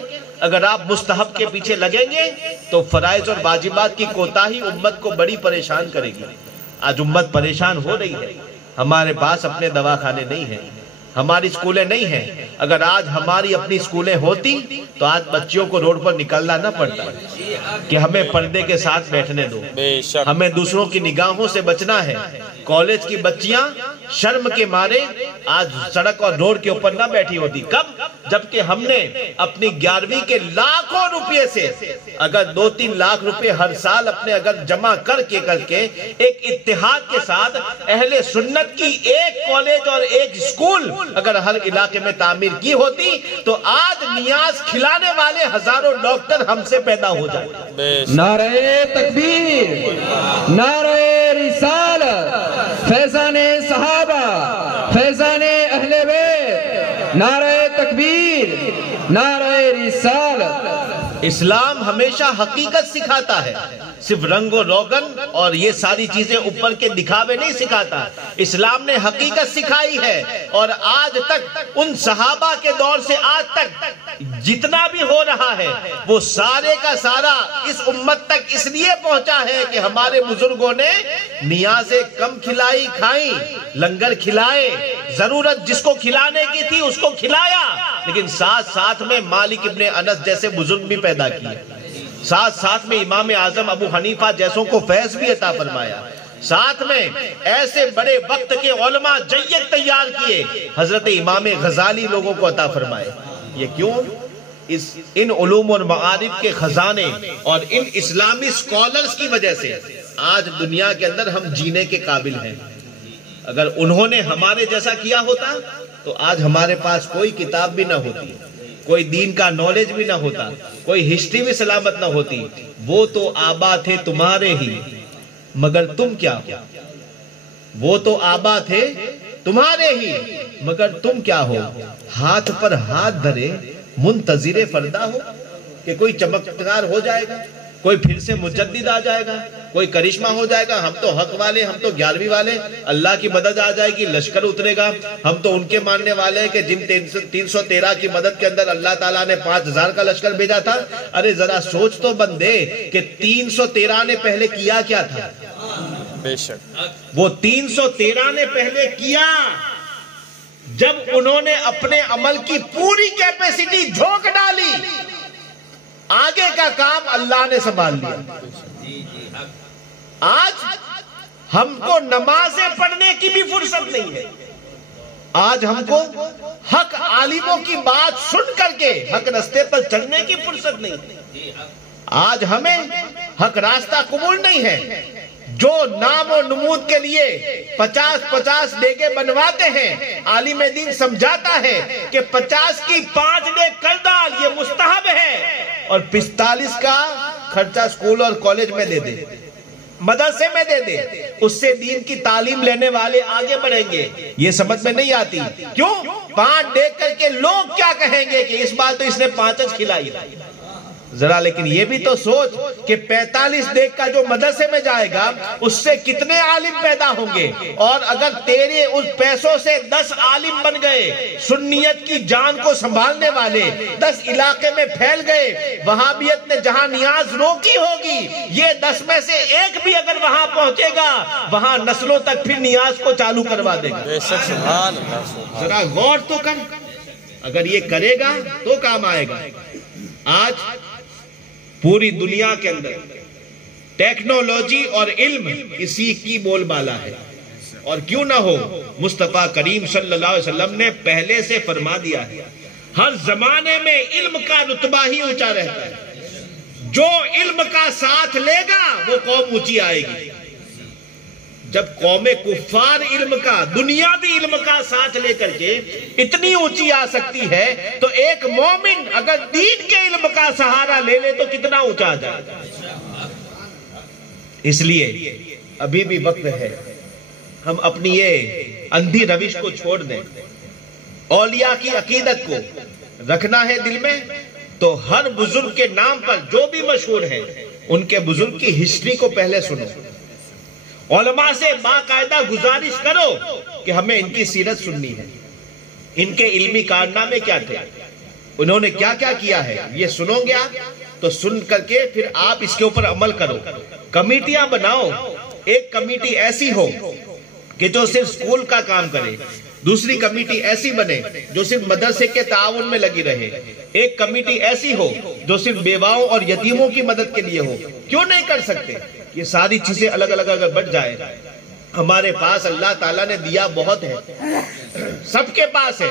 اگر آپ مستحب کے پیچھے لگیں گے تو فرائض اور واجبات کی کوتاہی امت کو بڑی پریشان کرے گی۔ آج امت پریشان ہو رہی ہے، ہمارے پاس اپنے دواخانے نہیں ہیں، ہماری سکولیں نہیں ہیں۔ اگر آج ہماری اپنی سکولیں ہوتی تو آج بچیوں کو روڈ پر نکلنا نہ پڑتا کہ ہمیں پردے کے ساتھ بیٹھنے دو، ہمیں دوسروں کی نگاہوں سے بچنا ہے۔ کالج کی بچیاں شرم کے مارے آج سڑک اور روڈ کے اوپر نہ بیٹھی ہوتی، کب؟ جبکہ ہم نے اپنی 11ویں کے لاکھوں روپے سے اگر 2-3 لاکھ روپے ہر سال اپنے اگر جمع کر کے ایک اتحاد کے ساتھ اہل سنت کی ایک کالج اور ایک اسکول اگر ہر علاقے میں تعمیر کی ہوتی تو آج نیاز کھلانے والے ہزاروں ڈاکٹر ہم سے پیدا ہو جاتے۔ نعرہ تکبیر، نعرہ رسالت، فیضان صحابہ، فیضان اہل بیت، نعرہ تکبیر، نعرہ رسالت۔ اسلام ہمیشہ حقیقت سکھاتا ہے، صرف رنگ و روغن اور یہ ساری چیزیں اوپر کے دکھاوے نہیں سکھاتا۔ اسلام نے حقیقت سکھائی ہے، اور آج تک ان صحابہ کے دور سے آج تک جتنا بھی ہو رہا ہے وہ سارے کا سارا اس امت تک اس لیے پہنچا ہے کہ ہمارے بزرگوں نے نیازیں کم کھلائی کھائیں، لنگر کھلائے، ضرورت جس کو کھلانے کی تھی اس کو کھلایا، لیکن ساتھ ساتھ میں مالک ابن انس جیسے بزرگ بھی پیدا کیے، ساتھ ساتھ میں امام اعظم ابو حنیفہ جیسوں کو فیض بھی عطا فرمایا، ساتھ میں ایسے بڑے وقت کے علماء جید تیار کیے، حضرت امام غزالی لوگوں کو عطا فرمائے۔ یہ کیوں؟ ان علوم اور معارف کے خزانے اور ان اسلامی سکولرز کی وجہ سے آج دنیا کے اندر ہم جینے کے قابل ہیں۔ اگر انہوں نے ہمارے جیسا کیا ہوتا تو آج ہمارے پاس کوئی کتاب بھی نہ ہوتی، کوئی دین کا نالج بھی نہ ہوتا، کوئی ہسٹری بھی سلامت نہ ہوتی۔ وہ تو آبا تھے تمہارے ہی مگر تم کیا ہو، وہ تو آبا تھے تمہارے ہی مگر تم کیا ہو، ہاتھ پر ہاتھ دھرے منتظر فردا ہو کہ کوئی چمتکار ہو جائے گا، کوئی پھر سے مجدد آ جائے گا، کوئی کرشمہ ہو جائے گا، ہم تو حق والے، ہم تو 11ویں والے، اللہ کی مدد آ جائے گی، لشکر اترے گا، ہم تو ان کے ماننے والے ہیں کہ جن 313 کی مدد کے اندر اللہ تعالیٰ نے 5000 کا لشکر بھیجا تھا۔ ارے ذرا سوچ تو بندے کہ 313 نے پہلے کیا کیا تھا؟ بے شک وہ 313 نے پہلے کیا جب انہوں نے اپنے عمل کی پوری کیپیسٹی جھونک ڈالی، آگے کا کام اللہ نے سنبھال لیا۔ آج ہم کو نمازیں پڑھنے کی بھی فرصت نہیں ہے، آج ہم کو حق عالموں کی بات سن کر کے حق راستے پر چلنے کی فرصت نہیں، آج ہمیں حق راستہ قبول نہیں ہے۔ جو نام و نمود کے لیے 50 ڈیگے بنواتے ہیں، عالم دین سمجھاتا ہے کہ 50 کی 5 ڈیگ کر ڈال، یہ مستحب ہے، اور 45 کا خرچہ سکول اور کالج میں دے دے، مدرسے میں دے دے، اس سے دین کی تعلیم لینے والے آگے بڑھیں گے۔ یہ سمجھ میں نہیں آتی، کیوں 5 ڈیگ کر کے لوگ کیا کہیں گے کہ اس بار تو اس نے 5 کھلائی ذرا، لیکن یہ بھی تو سوچ کہ 45 ڈیگ کا جو مدرسے میں جائے گا اس سے کتنے عالم پیدا ہوں گے، اور اگر تیرے اس پیسوں سے 10 عالم بن گئے، سنیت کی جان کو سنبھالنے والے 10 علاقے میں پھیل گئے، وہابیت نے جہاں نیاز روکی ہوگی، یہ 10 میں سے ایک بھی اگر وہاں پہنچے گا، وہاں نسلوں تک پھر نیاز کو چالو کروا دے گا۔ بے شک سبحان اللہ۔ ذرا غور تو کم، اگر یہ کرے گا تو کام آئے گا۔ آج پوری دنیا کے اندر ٹیکنالوجی اور علم اسی کی بول بالا ہے، اور کیوں نہ ہو، مصطفیٰ کریم صلی اللہ علیہ وسلم نے پہلے سے فرما دیا ہے ہر زمانے میں علم کا رتبہ ہی اونچا رہتا ہے، جو علم کا ساتھ لے گا وہ قوم اونچی آئے گی۔ جب قوم کفار علم کا، دنیاوی علم کا ساتھ لے کر کے اتنی اونچی آ سکتی ہے، تو ایک مومن اگر دین کے علم کا سہارا لے لے تو کتنا اونچا آ جائے۔ اس لیے ابھی بھی وقت ہے، ہم اپنی یہ اندھی روش کو چھوڑ دیں، اولیاء کی عقیدت کو رکھنا ہے دل میں، تو ہر بزرگ کے نام پر جو بھی مشہور ہے ان کے بزرگ کی ہسٹری کو پہلے سنو، علماء سے باقاعدہ گزارش کرو کہ ہمیں ان کی سیرت سننی ہے، ان کے علمی کارنامے کیا تھے، انہوں نے کیا کیا کیا ہے، یہ سنو گے آپ تو سن کر کے پھر آپ اس کے اوپر عمل کرو۔ کمیٹیاں بناؤ، ایک کمیٹی ایسی ہو کہ جو صرف سکول کا کام کرے، دوسری کمیٹی ایسی بنے جو صرف مدرسے کے تعاون میں لگی رہے، ایک کمیٹی ایسی ہو جو صرف بیواؤں اور یتیموں کی مدد کے لیے ہو۔ کیوں نہیں کر سکتے؟ یہ ساری چیزیں الگ الگ اگر بڑھ جائے، ہمارے پاس اللہ تعالیٰ نے دیا بہت ہے، سب کے پاس ہے،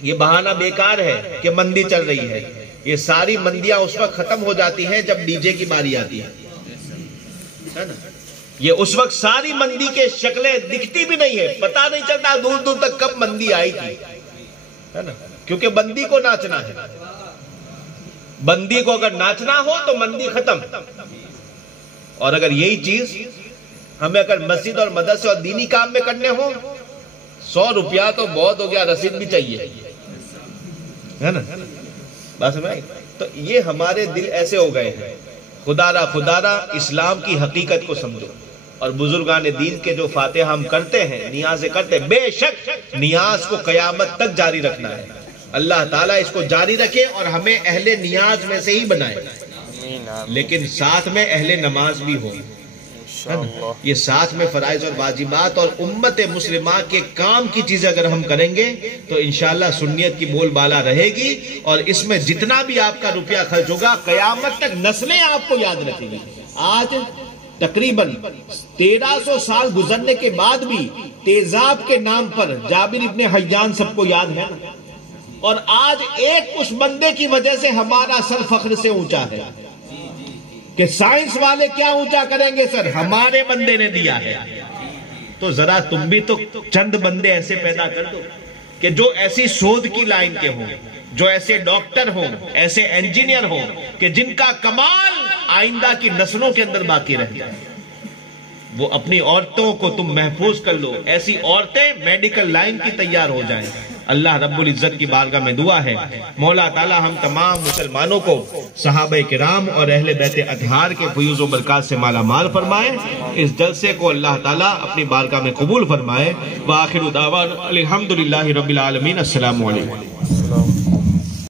یہ بہانہ بیکار ہے کہ مندی چل رہی ہے، یہ ساری مندیاں اس وقت ختم ہو جاتی ہیں جب ڈی جے کی باری آتی ہے نا، یہ اس وقت ساری مندی کے شکلیں دکھتی بھی نہیں ہے، پتہ نہیں چلتا دور دور تک کب مندی آئی تھی، ہے نا، کیونکہ بندی کو ناچنا ہے، بندی کو اگر ناچنا ہو تو مندی ختم۔ اور اگر یہی چیز ہمیں اگر مسجد اور مدرسے اور دینی کام میں کرنے ہو، 100 روپیہ تو بہت ہو گیا، رسید بھی چاہیے، ہے نا، بس میں تو یہ ہمارے دل ایسے ہو گئے ہیں۔ خدا را اسلام کی حقیقت کو سمجھو، اور بزرگان دین کے جو فاتحہ ہم کرتے ہیں، نیازیں کرتے ہیں، بے شک نیاز کو قیامت تک جاری رکھنا ہے۔ اللہ تعالیٰ اس کو جاری رکھے اور ہمیں اہل نیاز میں سے ہی بنائے، لیکن ساتھ میں اہل نماز بھی ہو۔ یہ ساتھ میں فرائض اور واجبات اور امت مسلمہ کے کام کی چیزیں اگر ہم کریں گے تو انشاءاللہ سنیت کی بول بالا رہے گی، اور اس میں جتنا بھی آپ کا روپیہ خرچ ہوگا قیامت تک نسلیں آپ کو یاد رکھیں گی۔ آج تقریباً 1300 سال گزرنے کے بعد بھی تیزاب کے نام پر جابر ابن حیان سب کو یاد ہے، اور آج ایک اس بندے کی وجہ سے ہمارا سر فخر سے اونچا ہے کہ سائنس والے کیا اونچا کریں گے سر، ہمارے بندے نے دیا ہے۔ تو ذرا تم بھی تو چند بندے ایسے پیدا کر دو کہ جو ایسی شودھ کی لائن کے ہوں، جو ایسے ڈاکٹر ہوں، ایسے انجینئر ہوں کہ جن کا کمال آئندہ کی نسلوں کے اندر باقی رہ جائے۔ وہ اپنی عورتوں کو تم محفوظ کر لو، ایسی عورتیں میڈیکل لائن کی تیار ہو جائیں۔ اللہ رب العزت کی بارگاہ میں دعا ہے مولا تعالی ہم تمام مسلمانوں کو صحابہ کرام اور اہل بیت اطہار کے فیوز و برکات سے مالا مال فرمائے۔ اس جلسے کو اللہ تعالی اپنی بارگاہ میں قبول فرمائے۔ وآخر دعوانا الحمدللہ رب العالمین۔ السلام علیکم۔